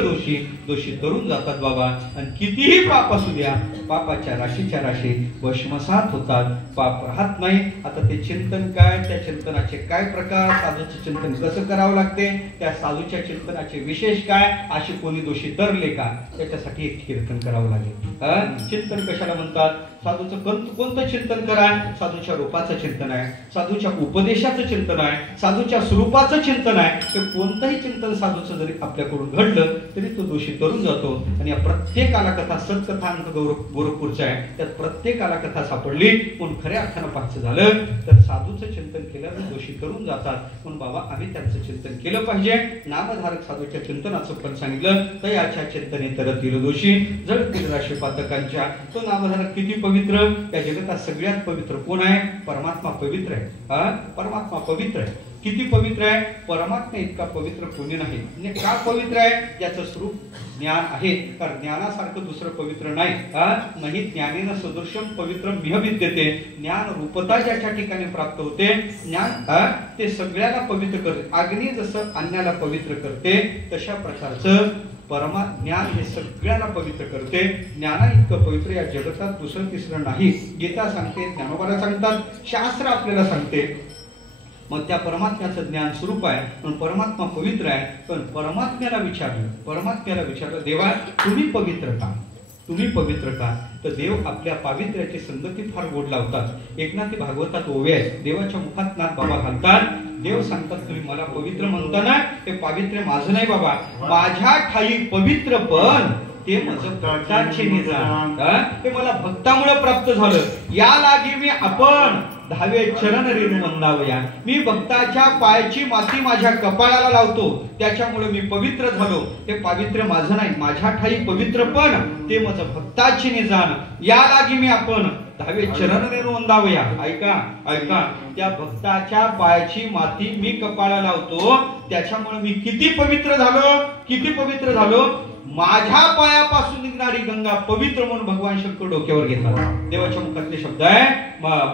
दोषी तरून जातात बाबा. आणि कितीही पाप असू द्या, पापाच्या राशीच्या राशी भस्मसात होतात, पाप राहत नाही. आता ते चिंतन काय, त्या चिंतनाचे काय प्रकार, साधूचे चिंतन कसं करावं लागते, त्या साधूच्या चिंतनाचे विशेष काय, असे कोणी दोषी तरले का, त्याच्यासाठी एक कीर्तन करावं लागेल. चिंतन कशाला म्हणतात? साधूचं कोणतं चिंतन करा? साधूच्या रूपाचं चिंतन आहे, साधूच्या उपदेशाचं चिंतन आहे, साधूच्या स्वरूपाचं चिंतन आहे. ते कोणतंही चिंतन साधूचं जरी आपल्याकडून घडलं तरी तो दोषी तरून जातो. आणि या प्रत्येकाला कथा, सत्कथांक गोरखपूरच्या आहे, त्यात प्रत्येकाला कथा सापडली. पण खऱ्या अर्थानं पाहायचं झालं तर साधूचं चिंतन केल्यावर दोषी तरून जातात. म्हणून बाबा आम्ही त्यांचं चिंतन केलं पाहिजे. नामधारक साधूच्या चिंतनाचं पण सांगितलं, तर याच्या चिंतने तरतील दोषी जळतील राशी पातकांच्या. तो नामधारक किती पवित्र, या जगतात सगळ्यात पवित्र कोण आहे? परमात्मा पवित्र आहे. परमात्मा पवित्र आहे. किती पवित्र आहे? परमात्मा इतका पवित्र कोणी नाही. का पवित्र आहे? याचं स्वरूप ज्ञान आहे. कारण ज्ञानासारखं दुसरं पवित्र नाही. ज्ञानेन सदृशम पवित्र मिह विद्यते. ज्ञान रूपता ज्याच्या ठिकाणी प्राप्त होते, ज्ञान ते सगळ्याला पवित्र करते. अग्नी जसं अन्नाला पवित्र करते, तशा प्रकारचं ज्ञान हे सगळ्यांना पवित्र करते. ज्ञाना इतकं पवित्र या जगतात दुसरं तिसरं नाही. गीता सांगते, ज्ञानोबाला सांगतात, शास्त्र आपल्याला सांगते. मग त्या परमात्म्याचं ज्ञान स्वरूप आहे, पण परमात्मा पवित्र आहे. पण परमात्म्याला विचारलं, देवा तुम्ही पवित्र का? तुम्ही पवित्र का? तर देव आपल्या पावित्र्याची संगती फार गोड लावतात. एकनाथी भागवतात ओवे आहेत, देवाच्या मुखात नाथ बाबा घालतात. देव सांगतात, तुम्ही मला पवित्र म्हणता ना, ते पावित्र्य माझं नाही बाबा, माझ्या ठाई पवित्र पण ते माझं भक्ताचे निदान, ते मला भक्तामुळे प्राप्त झालं. या लागी मी आपण धावे चरण रेणू वंदावया. मी भक्ताच्या पायाची माती माझ्या कपाळाला लावतो, त्याच्यामुळे मी पवित्र झालो. ते पावित्र्य माझं नाही, माझ्या ठाई पवित्र पण ते माझं भक्ताचे निदान. या लागी मी आपण धावे चरण रेणू वंदावया. ऐका, त्या भक्ताच्या पायाची माती मी कपाळाला लावतो, त्याच्यामुळे मी किती पवित्र झालो. माझ्या पायापासून निघणारी गंगा पवित्र म्हणून भगवान शंकर डोक्यावर घेतात. देवाच्या मुखातले शब्द आहे,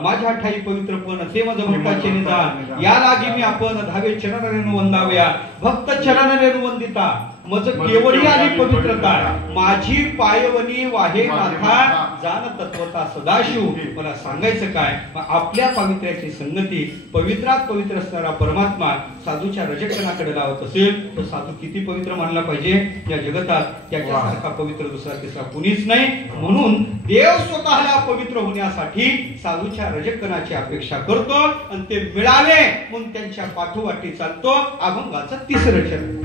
माझ्या ठाई पवित्र पण ते माझं भक्ताचे निदान. या लागी मी आपण धावे चरण रेणू वंदावया. भक्त चरण रेणू वंदिता मज केवळी आली पवित्रता. माझी पायवनी वाहे नाथा जाण तत्वता सदाशिव. मला सांगायचं काय, आपल्या पावित्र्याची संगती पवित्रात पवित्र असणारा परमात्मा साधूच्या रजकणाकडे लावत असेल तर साधू किती पवित्र मानला पाहिजे. या जगतात त्याच्यासारखा पवित्र दुसरा तिसरा कुणीच नाही. म्हणून देव स्वतःला पवित्र होण्यासाठी साधूच्या रजकणाची अपेक्षा करतो आणि ते मिळाले म्हणून त्यांच्या पाठोपाठी चालतो. अभंगाचं तिसरं चरण.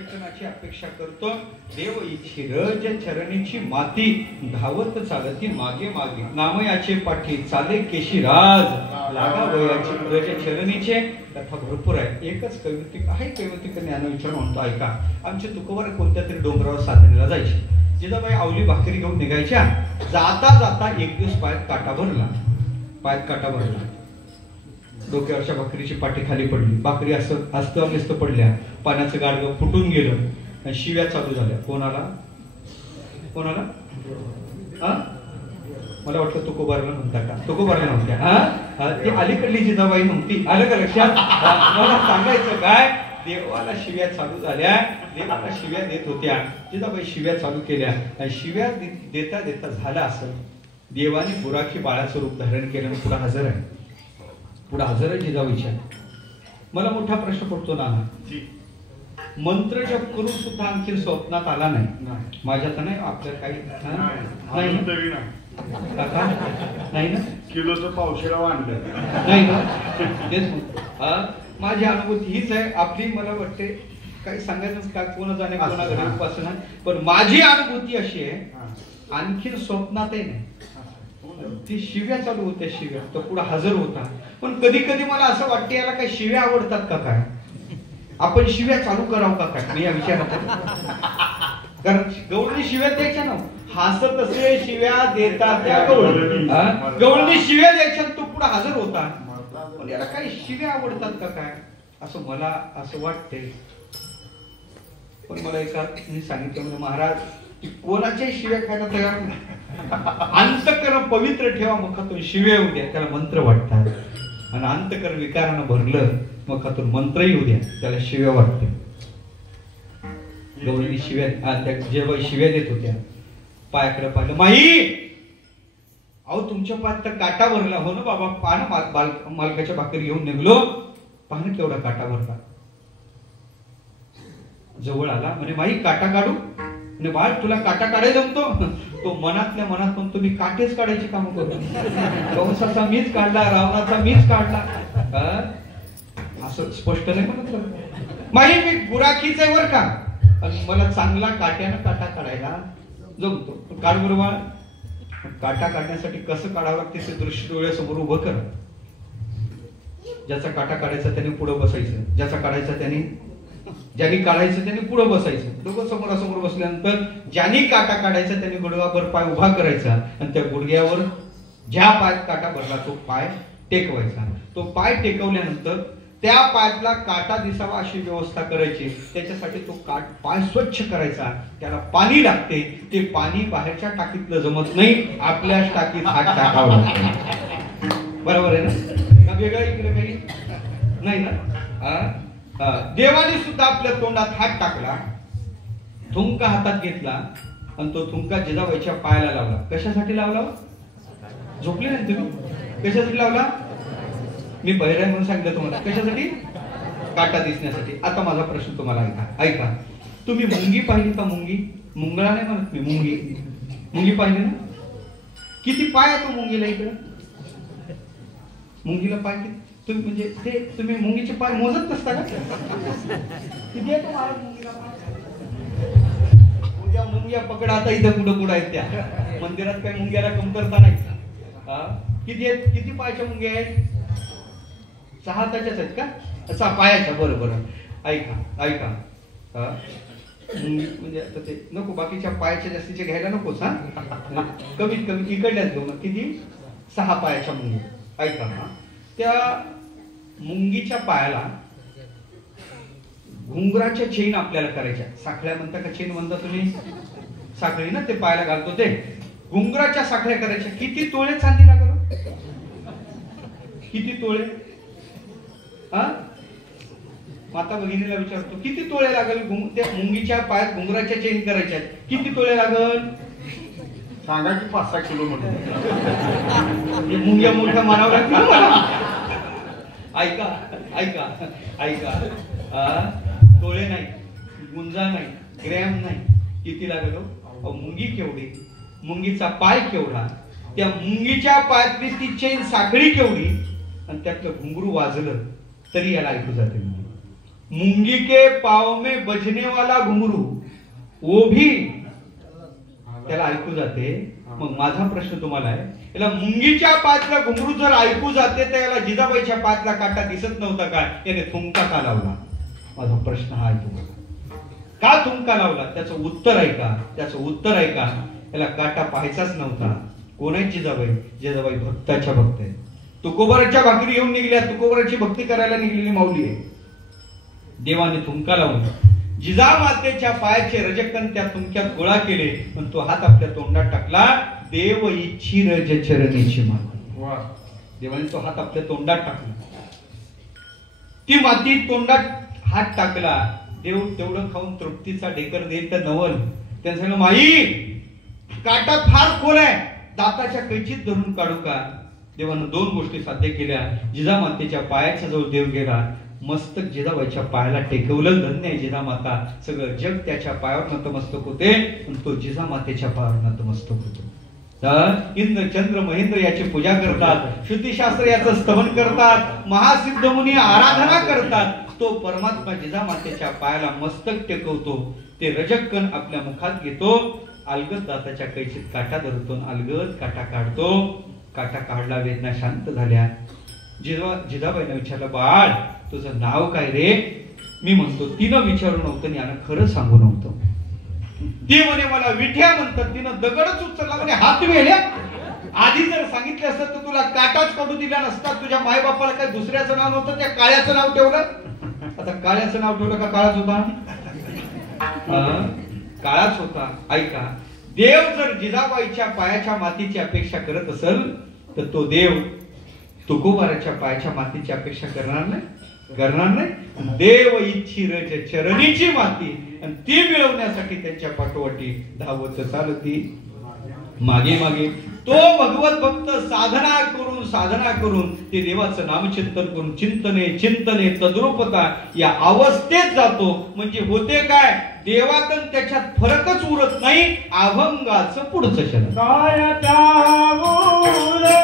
भजकनाची अपेक्षा करतो. देव इच्छी रज चरणीची माती धावत चालती मागे मागे. नामयाचे पाठी चाले केशी राज लागा वयाची रज चरणीचे. कथा भरपूर आहे. एकच कैवतिक आहे. कैवतिक ज्ञानविचार म्हणतो ऐका. आमचे तुकोबार कोणत्या तरी डोंगरावर साधनेला जायचे. जिजाबाई आवली भाकरी घेऊन निघायच्या. जाता जाता एक दिवस पायात काटा भरला. डोक्यावरच्या भाकरीची पाठी खाली पडली. भाकरी अस्तं पडल्या. पाण्याचं गाडगं फुटून गेलं आणि शिव्या चालू झाल्या. कोणाला मला वाटतं तुकोबारला म्हणता का? तुकोबारला नव्हत्या. ती अलीकडली जिजाबाई नव्हती. आलं का लक्षात? मला सांगायचं काय, देवाला शिव्या चालू झाल्या. देवाला शिव्या देत होत्या. जिजाबाई शिव्या चालू केल्या आणि शिव्या देता देता झालं असं, देवाने बुराखी बाळाचं रूप धारण केलं आणि पुढे हजर आहे जिजाबाईच्या. मला मोठा प्रश्न पडतो ना, मंत्र जप करून सुद्धा आणखी स्वप्नात आला नाही. माझ्या तर नाही. आपल्या काही नाही ना. किलोचं पावशेरा आणलं नाही ना. तेच माझी अनुभूती हीच आहे. आपली मला वाटते काही सांगायचं का, कोण जाणे कोणा घरी उपासना, पण माझी अनुभूती अशी आहे, आणखी स्वप्नातही नाही. ती शिव्या चालू होत्या. शिव्या तो पुढे हजर होता. पण कधी कधी मला असं वाटतं याला काही शिव्या आवडतात का काय, आपण शिव्या चालू करावं का काय, मी या विचारात. कारण गवळणी शिव्या द्यायच्या ना, हसत असे शिव्या देतात त्या गवळणी शिव्या द्यायच्या, तो पुढे हजर होता. पण याला काही शिव्या आवडतात का काय असं मला असं वाटते. पण मला एका मी सांगितलं म्हणजे महाराज कोणाच्याही शिव्या खायला तयार नाही. अंतःकरण पवित्र ठेवा, मुखातून शिव्या येऊ द्या, त्याला मंत्र वाटतात. आणि अंतःकरण विकारानं भरलं, मुखातून मंत्र येऊ द्या, त्याला शिव्या वाटते. गवळणी शिव्या जेव्हा शिव्या देत होत्या, पायाकडे पाहिलं, माही अहो तुमच्या पायात तर काटा भरला. हो ना बाबा, पाहा मालकाच्या भाकरी घेऊन निघलो, पाहा ना केवढा काटा भरला. जवळ आला म्हणे, माही काटा काढू. म्हणजे बाळ तुला काटा काढायला जमतो? तो मनातल्या मनात म्हणतो, मी काटेच काढायची कामं करतो. कंसाचा मीच काढला, रावणाचा मीच काढला. असं स्पष्ट नाही म्हणत. माही मी गुराखीच आहे बर का, आणि मला चांगला काट्यानं काटा काढायला जमतो. काढ बरोबर. काटा काढण्यासाठी कसं काढावं लागते ते दृश्य डोळ्यासमोर उभं कर. ज्याचा काटा काढायचा त्याने पुढे बसायचं, ज्याचा काढायचा त्याने, ज्याने काढायचं त्याने पुढे बसायचं. दोघं समोरासमोर बसल्यानंतर ज्याने काटा काढायचा त्याने गुडघ्यावर पाय उभा करायचा आणि त्या गुडघ्यावर ज्या पायात काटा भरला तो पाय टेकवायचा. तो पाय टेकवल्यानंतर त्या पायातला काटा दिसावा अशी व्यवस्था करायची. त्याच्यासाठी तो पाय स्वच्छ करायचा. त्याला पाणी लागते. ते पाणी बाहेरच्या टाकीतलं जमत नाही, आपल्याच टाकीत हात टाकावा लागतो. बरोबर आहे ना? का वेगळं इकडे काही नाही ना? देवाने सुद्धा आपल्या तोंडात हात टाकला, थुंका हातात घेतला आणि तो थुंका जिजाबाईच्या पायाला लावला. कशासाठी लावला? झोपले नाही तुम्ही? कशासाठी लावला? मी बहिराय म्हणून सांगितलं तुम्हाला. कशासाठी? काटा दिसण्यासाठी. आता माझा प्रश्न तुम्हाला ऐका. तुम्ही मुंगी पाहिली का? मुंगळा नाही म्हणत मी, मुंगी पाहिली ना? किती पाय आहे तो मुंगीला? इकडं मुंगीला पाय किती? तुम्ही म्हणजे ते तुम्ही मुंगीचे पाय मोजत नसता का? किती आहे तो महाराज मुंगीला पाय? उद्या मुंग्या पकडा. आता इथं कुठं आहेत त्या मंदिरात, काही मुंग्याला कमतरता नाही. किती आहेत? किती पायाच्या मुंग्या आहेत? 6 त्याच्याच आहेत का? 6 पायाच्या. बरोबर. ऐका म्हणजे आता ते नको, बाकीच्या पायाच्या जास्तीचे घ्यायला नकोच. कमीत कमी इकडल्याच घेऊ. किती? 6 पायाच्या मुंग्या. ऐका, त्या मुंगीच्या पायाला घुंगराच्या चेन आपल्याला करायच्या. साखळ्या म्हणता का चेन म्हणता तुम्ही? साखळी ना ते पायाला घालतो ते. घुंगराच्या साखळ्या करायच्या. किती तोळे चांदी लागल? किती तोळे? माता भगिनीला विचारतो, किती तोळे लागल? त्या मुंगीच्या पायात घुंगराच्या चेन करायच्या. किती तोळे लागल? सांगा की 5-6 किलो म्हणून. मुंग्या मोठ्या मानावं लागतील मला. ऐका तोळे नाही, गुंजा नाही, ग्रॅम नाही. किती लागल? मुंगी केवढी, मुंगीचा पाय केवढा, त्या मुंगीच्या पायातली ती चेन साखळी केवढी, आणि त्यातलं घुंगरू वाजलं तरी याला ऐकू जाते. मुंगी के पाव में बजने वाला घुंगरू वो भी त्याला ऐकू जाते. मग माझा प्रश्न तुम्हाला आहे, याला मुंगीच्या पायातला घुंगरू जर ऐकू जाते तर याला जिजाबाईच्या पायातला काटा दिसत नव्हता का? याने थुंका का लावला? माझा प्रश्न हा आहे तुम्हाला, का थुंका लावला? त्याचं उत्तर आहे का? त्याचं उत्तर आहे का? याला काटा पाहायचाच नव्हता. कोण आहे जिजाबाई? जिजाबाई भक्ताच्या भक्त आहे. तुकोबाराच्या भाकरी घेऊन निघल्या, तुकोबाराची भक्ती करायला निघलेली माऊली आहे. देवाने थुंका लावून जिजामातेच्या पायाचे रजकण त्या थुंक्यात गोळा केले, पण तो हात आपल्या तोंडात टाकला. देव इच्छी रज चरणीची माती. देवाने तो हात आपल्या तोंडात टाकला. ती माती तोंडात हात टाकला. देव तेवढं खाऊन तृप्तीचा ढेकर देईल तर नवल. त्याने सांगितलं, माई काटा फार खोल आहे, दाताच्या कैचीत धरून काढू का? देवानं 2 गोष्टी साध्य केल्या. जिजामातेच्या पायाच्या जवळ देव गेला, मस्तक जिजाबाईच्या पायाला टेकवलं. धन्य आहे जिजामाता, सगळं जग त्याच्या पायावर नतमस्तक होते, पण तो जिजामातेच्या पायावर नतमस्तक होतो. इंद्र चंद्र महेंद्र याची पूजा करतात, श्रुतीशास्त्र याचं स्तवन करतात, महासिद्ध मुनी आराधना करतात. तो परमात्मा जिजामातेच्या पायाला मस्तक टेकवतो. ते रजक्कन आपल्या मुखात घेतो, अलगद दाताच्या कैचीत काटा धरतो, अलगद काटा काढतो. काटा काढला, वेदना शांत झाल्या. जिजाबाईने विचारलं, बाळ तुझं नाव काय रे? मी म्हणतो, तिनं विचारू नव्हतं, यानं खरं सांगू नव्हतं. ती म्हणे मला विठ्या म्हणतात. तिनं दगडच उचलला, म्हणे हात वेल्या. आधी जर सांगितलं असतं तर तुला काटाच काढू दिला नसता. तुझ्या माय बापाला काय दुसऱ्याचं नाव नव्हतं, त्या काळ्याचं नाव ठेवलं. आता काळ्याचं नाव ठेवलं का काळाच होता? काळाच होता. ऐका, देव जर जिजाबाईच्या पायाच्या मातीची अपेक्षा करत असेल तर तो देव तुकोबाराच्या पायाच्या मातीची अपेक्षा करणार नाही. देव इच्छी रज चरणीची माती, आणि ती मिळवण्यासाठी त्यांच्या पाठोपाठी धावत चालती मागे मागे. तो भगवत भक्त साधना करून ते देवाचं नामचिंतन करून चिंतने तद्रूपता या अवस्थेत जातो. म्हणजे होते काय? देवात त्याच्यात फरकच उरत नाही. अभंगाचं पुढचं शरण काय त्यामुळे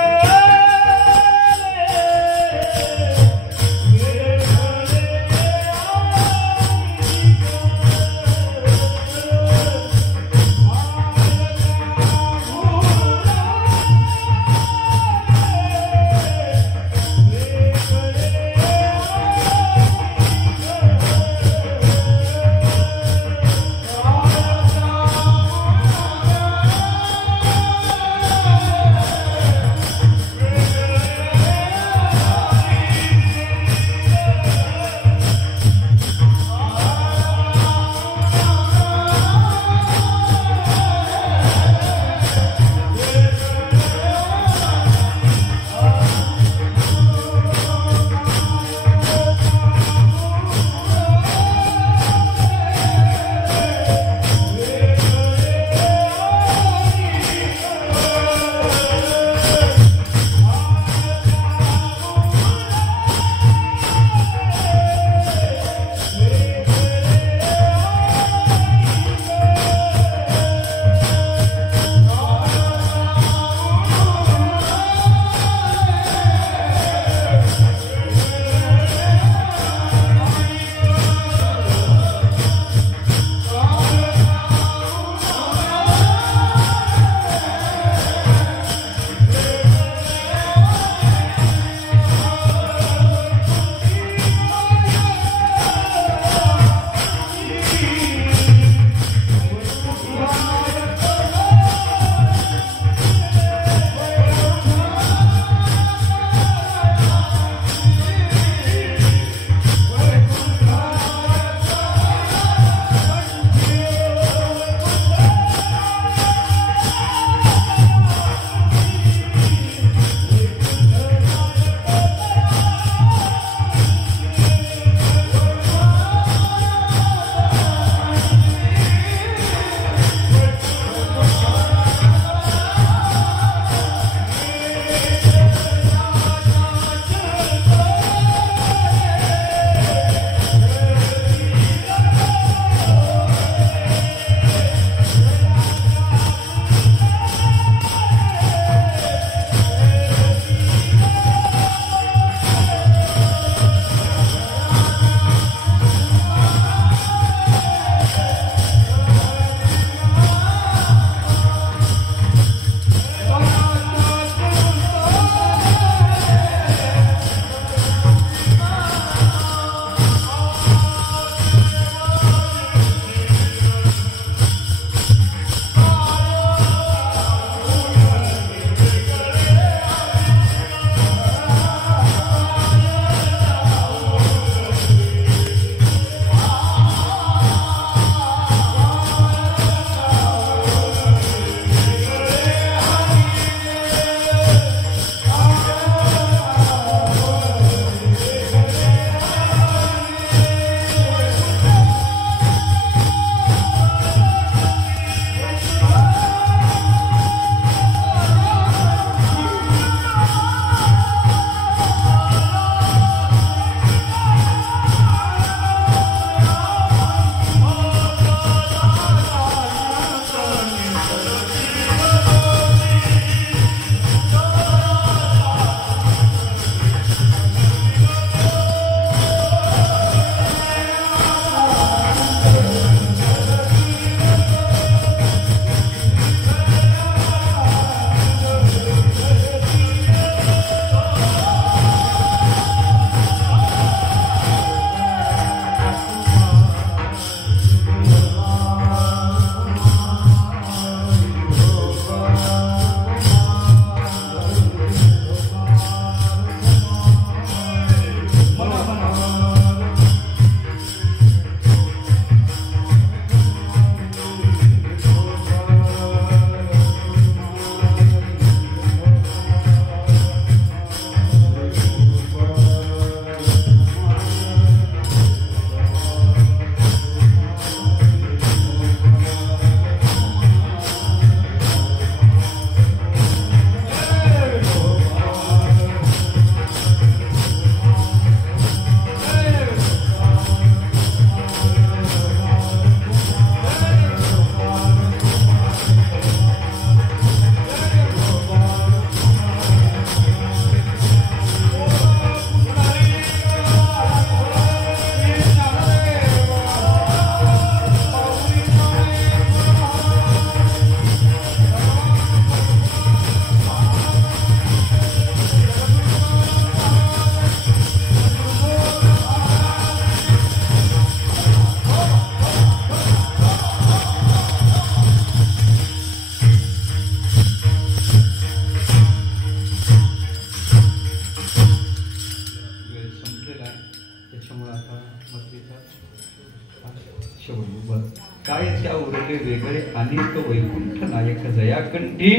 बरं काय त्या उरले वेगळे अनेक वैकुंठ नायक जयाकंठी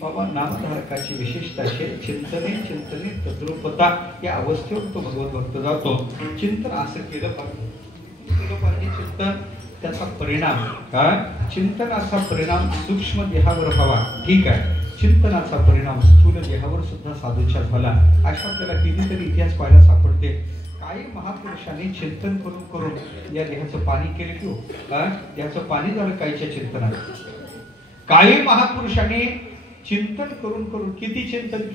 बाबा नामधारकाची विशेषता आहे चिंतने चिंतने तद्रूपता या अवस्थेवर तो भगवत भक्त जातो. चिंतन असं केलं पाहिजे चिंतन त्याचा परिणाम चिंतनाचा परिणाम सूक्ष्म देहावर व्हावा ठीक आहे. चिंतनाचा परिणाम स्थूल देहावर सुद्धा साधूच्या झाला. अशा आपल्याला कितीतरी इतिहास पाहायला सापडते. काही महापुरुषांनी चिंतन करून करून या देहाचं पाणी केलं की याचं पाणी झालं काहीच्या चिंतनात. काही महापुरुषांनी चिंतन करून करून किती चिंतन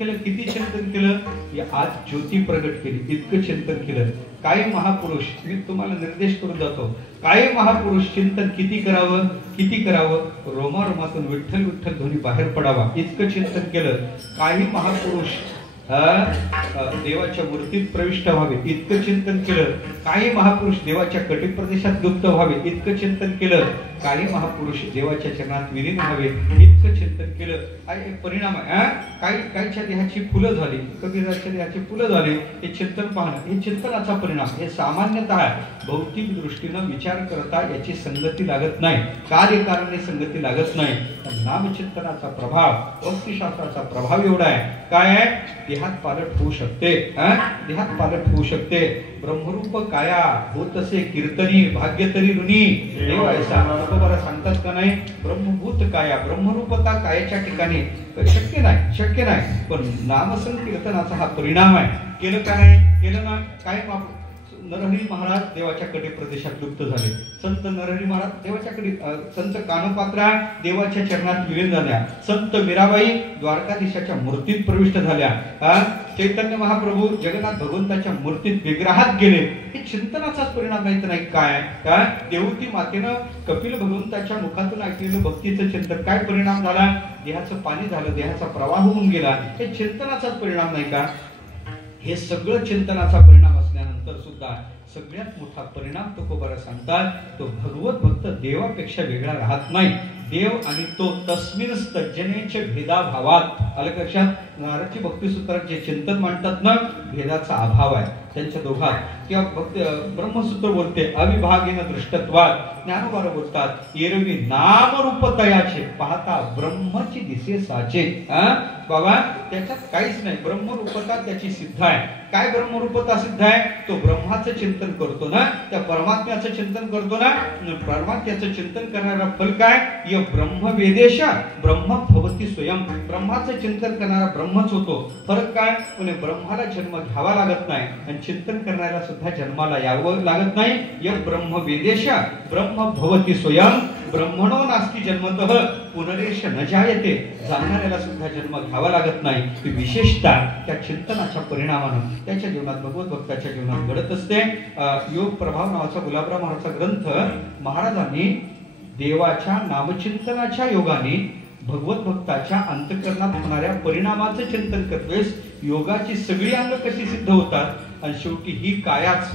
केलं या आज ज्योती प्रगट केली. इतकं चिंतन केलं. काही महापुरुष मी तुम्हाला निर्देश करून जातो. काही महापुरुष चिंतन किती करावं रोमारोमातून विठ्ठल विठ्ठल ध्वनी बाहेर पडावा इतकं चिंतन केलं. काही महापुरुष देवाच्या मूर्तीत प्रविष्ट व्हावे इतकं चिंतन केलं. काही महापुरुष देवाच्या कटी प्रदेशात गुप्त व्हावे इतकं चिंतन केलं. काही महापुरुष देवाच्या चरणात विलीन व्हावे इतकं चिंतन केलं. एक परिणाम आहे. काहीच्या देहाची फुलं झाली कबीराच्या देहाची फुलं झाली हे चिंतन पाहणं हे चिंतनाचा परिणाम. हे सामान्यतः भौतिक दृष्टीनं विचार करता याची संगती लागत नाही. कार्यकारणे संगती लागत नाही. नामचिंतनाचा प्रभाव भक्तिशास्त्राचा प्रभाव एवढा आहे. काय आहे देहात पालट होऊ शकते. देहात पालट होऊ शकते. ब्रह्मरूप काया होत असे कीर्तनी भाग्य तरी ऋणी देव ऐसा बरं सांगतात का नाही. ब्रह्मभूत काया ब्रह्मरूपता कायाच्या ठिकाणी शक्य नाही. पण नामसंकीर्तनाचा हा परिणाम आहे. केलं का नाही केलं ना. काय नरहरी महाराज देवाच्या कटे प्रदेशात लुप्त झाले. संत नरहरी महाराज देवाच्या कडे संत कानपात्रा देवाच्या चरणात विलीन झाल्या. संत मीराबाई द्वारकाधीशाच्या मूर्तीत प्रविष्ट झाल्या. चैतन्य महाप्रभू जगन्नाथ भगवंताच्या मूर्तीत विग्रहात गेले. हे चिंतनाचाच परिणाम नाही तर नाही. काय देवती मातेनं कपिल भगवंताच्या मुखातून ऐकलेलं भक्तीचं चिंतन काय परिणाम झाला. देहाचं पाणी झालं. देहाचा प्रवाह होऊन गेला. हे चिंतनाचाच परिणाम नाही का. हे सगळं चिंतनाचा परिणाम असल्यानंतर सुद्धा सगळ्यात मोठा परिणाम तुकोबारा सांगतात तो भगवत भक्त देवापेक्षा वेगळा राहत नाही. देव आणि तो तस्मिन तज्जनेचे भेदाभावात आलं लक्षात. नारदची भक्तिसूत्रात जे चिंतन मांडतात ना भेदाचा अभाव आहे त्यांच्या दोघात. किंवा भक्ती ब्रह्मसूत्र बोलते अविभागेन दृष्टत्वात. ज्ञानोबार बोलतात एरवी नामरूपतयाचे पाहता ब्रह्मची दिसे साचे. बाबा त्याच्यात काहीच नाही. ब्रह्मरूपता त्याची सिद्ध आहे. काय ब्रह्मरूपता सिद्ध आहे. तो ब्रह्माचं चिंतन करतो ना त्या परमात्म्याचं चिंतन करतो ना. परमात्म्याचं चिंतन करणारा फल काय य ब्रह्मवेदेश ब्रह्म भवती स्वयं. ब्रह्माचं चिंतन करणारा ब्रह्मच होतो. फरक काय म्हणजे ब्रह्माला जन्म घ्यावा लागत नाही आणि चिंतन करणाऱ्याला सुद्धा जन्माला यावं लागत नाही. य ब्रह्मवेदेश ब्रह्म भवती स्वयं ब्रह्मणो नास्ति जन्मतः पुनरेश न जायते. जाणणाऱ्याला सुद्धा जन्म घ्यावा लागत नाही. ही विशेषता त्या चिंतनाच्या परिणामानं त्याच्या जीवनात भगवत भक्ताच्या जीवनात घडत असते. योग प्रभाव नावाचा गुलाबराव महाराजचा ग्रंथ महाराजांनी देवाच्या नामचिंतनाच्या योगाने भगवत भक्ताच्या अंतःकरणात होणाऱ्या परिणामाचं चिंतन करतोय. योगाची सगळी अंग कशी सिद्ध होतात आणि शेवटी ही कायाच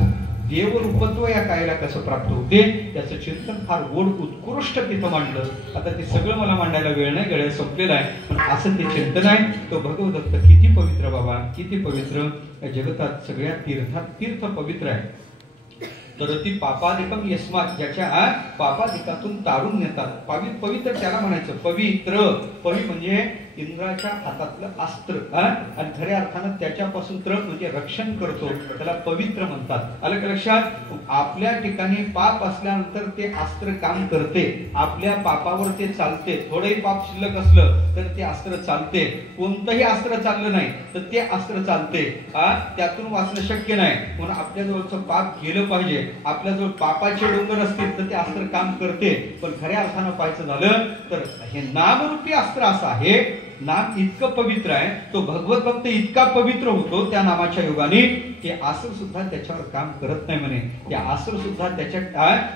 देवरूपत्व या कायला कसं प्राप्त होते त्याचं चिंतन फार गोड उत्कृष्ट तिथं मांडलं. आता ते सगळं मला मांडायला वेळ नाही. गळ्यात संपलेला आहे. पण असं ते चिंतन आहे. तो भगवत भक्त किती पवित्र बाबा किती पवित्र. या जगतात सगळ्या तीर्थ पवित्र आहे. तर ती पापादिकम यस्मात ज्याच्या पापादिकातून तारून नेतात. पवित्र त्याला म्हणायचं पवित्र. पवी म्हणजे इंद्राच्या हातातलं अस्त्र आणि खऱ्या अर्थानं त्याच्यापासून त्र म्हणजे रक्षण करतो त्याला पवित्र म्हणतात. आलं का लक्षात. आपल्या ठिकाणी पाप असल्यानंतर ते अस्त्र काम करते. आपल्या पापावर ते चालते. थोडंही पाप शिल्लक असलं तर ते अस्त्र चालते. कोणतंही अस्त्र चाललं नाही तर ते अस्त्र चालते. त्यातून वाचणं शक्य नाही. म्हणून आपल्याजवळचं पाप गेलं पाहिजे. आपल्याजवळ पापाचे डोंगर असतील तर ते अस्त्र काम करते. पण खऱ्या अर्थानं पाहायचं झालं तर हे नामरूपी अस्त्र असं आहे. नाम इतकं पवित्र आहे. तो भगवत भक्त इतका पवित्र होतो त्या नामाच्या योगाने की आसर सुद्धा त्याच्यावर काम करत नाही म्हणे. त्या आसर सुद्धा त्याच्या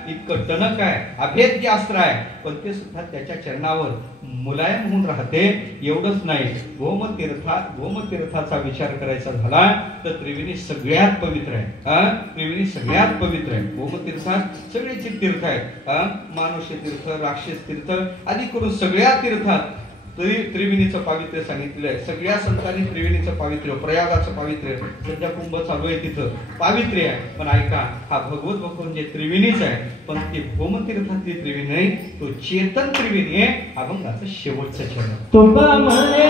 इतकं टणक आहे. अभेद्य अस्त्र आहे. पण ते सुद्धा त्याच्या चरणावर मुलायम होऊन राहते. एवढंच नाही गोमतीर्थाचा विचार करायचा झाला तर त्रिवेणी सगळ्यात पवित्र आहे. त्रिवेणी सगळ्यात पवित्र आहे. गोमतीर्थात सगळेचे तीर्थ आहेत. मानुष्य तीर्थ राक्षस तीर्थ आदी करून सगळ्या तीर्थात त्रिवेणीचं पावित्र्य सांगितलेलं आहे. सगळ्या संतांनी त्रिवेणीचं पावित्र्य, प्रयागाचं पावित्र्य, सध्या कुंभ चालू आहे तिथं पावित्र्य आहे. पण ऐका, हा भगवत भगवान जे त्रिवेणीच आहे, पण ती भौमतीर्थातली त्रिवेणी नाही, तो चेतन त्रिवेणी आहे. अभंगाचं शेवटचं चरण. तुका म्हणे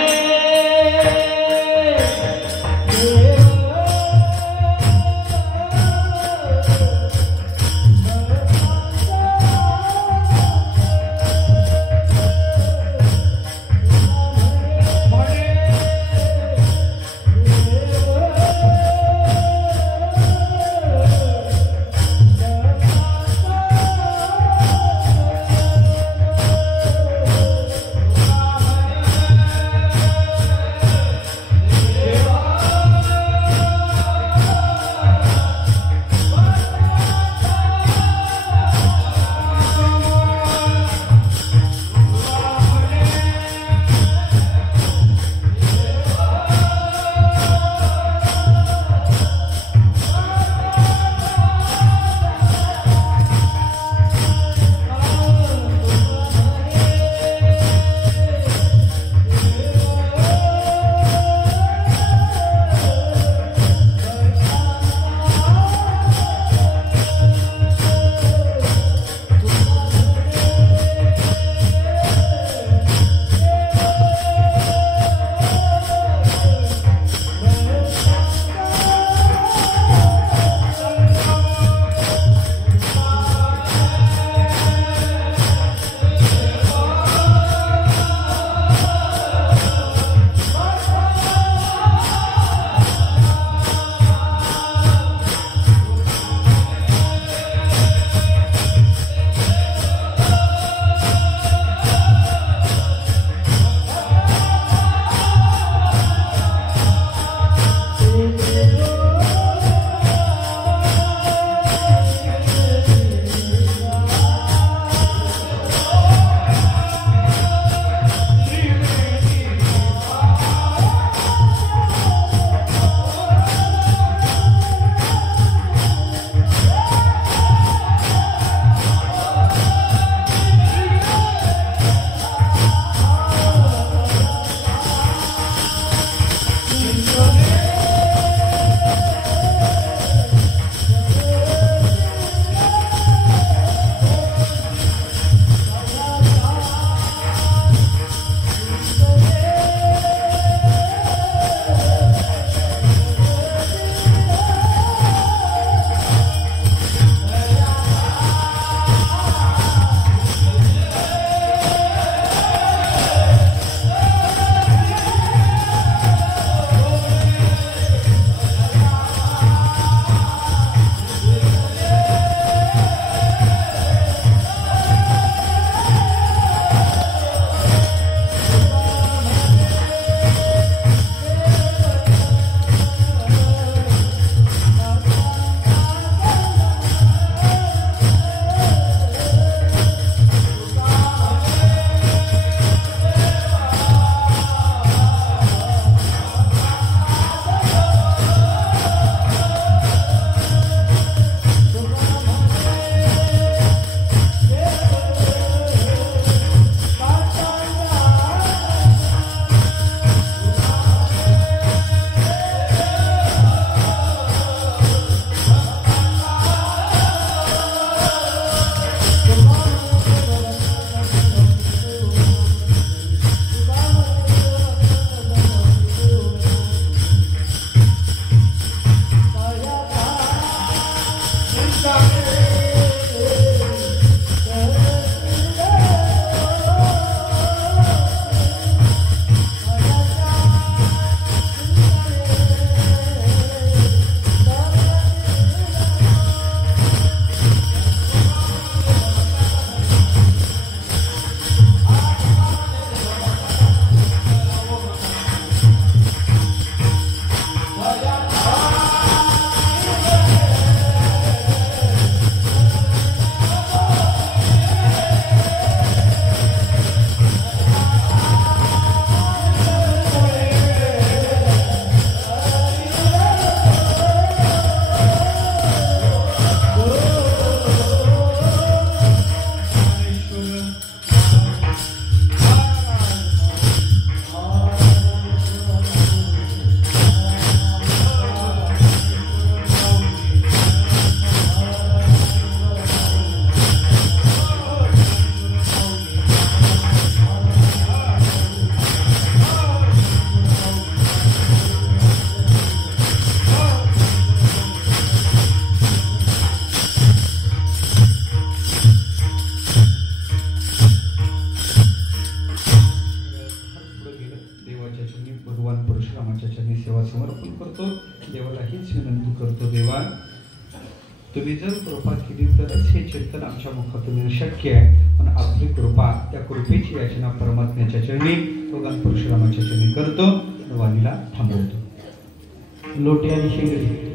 तुम्ही जर कृपा केली तरच हे चिंतन आमच्या मुखातून येणं शक्य आहे. पण आपली कृपा, त्या कृपेची याचना परमात्म्याच्या चरणी, भगवान परशुरामाच्या चरणी करतो. वाणीला थांबवतो. लोटे आणि शेगडी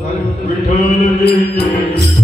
विठ्ठल विठ्ठल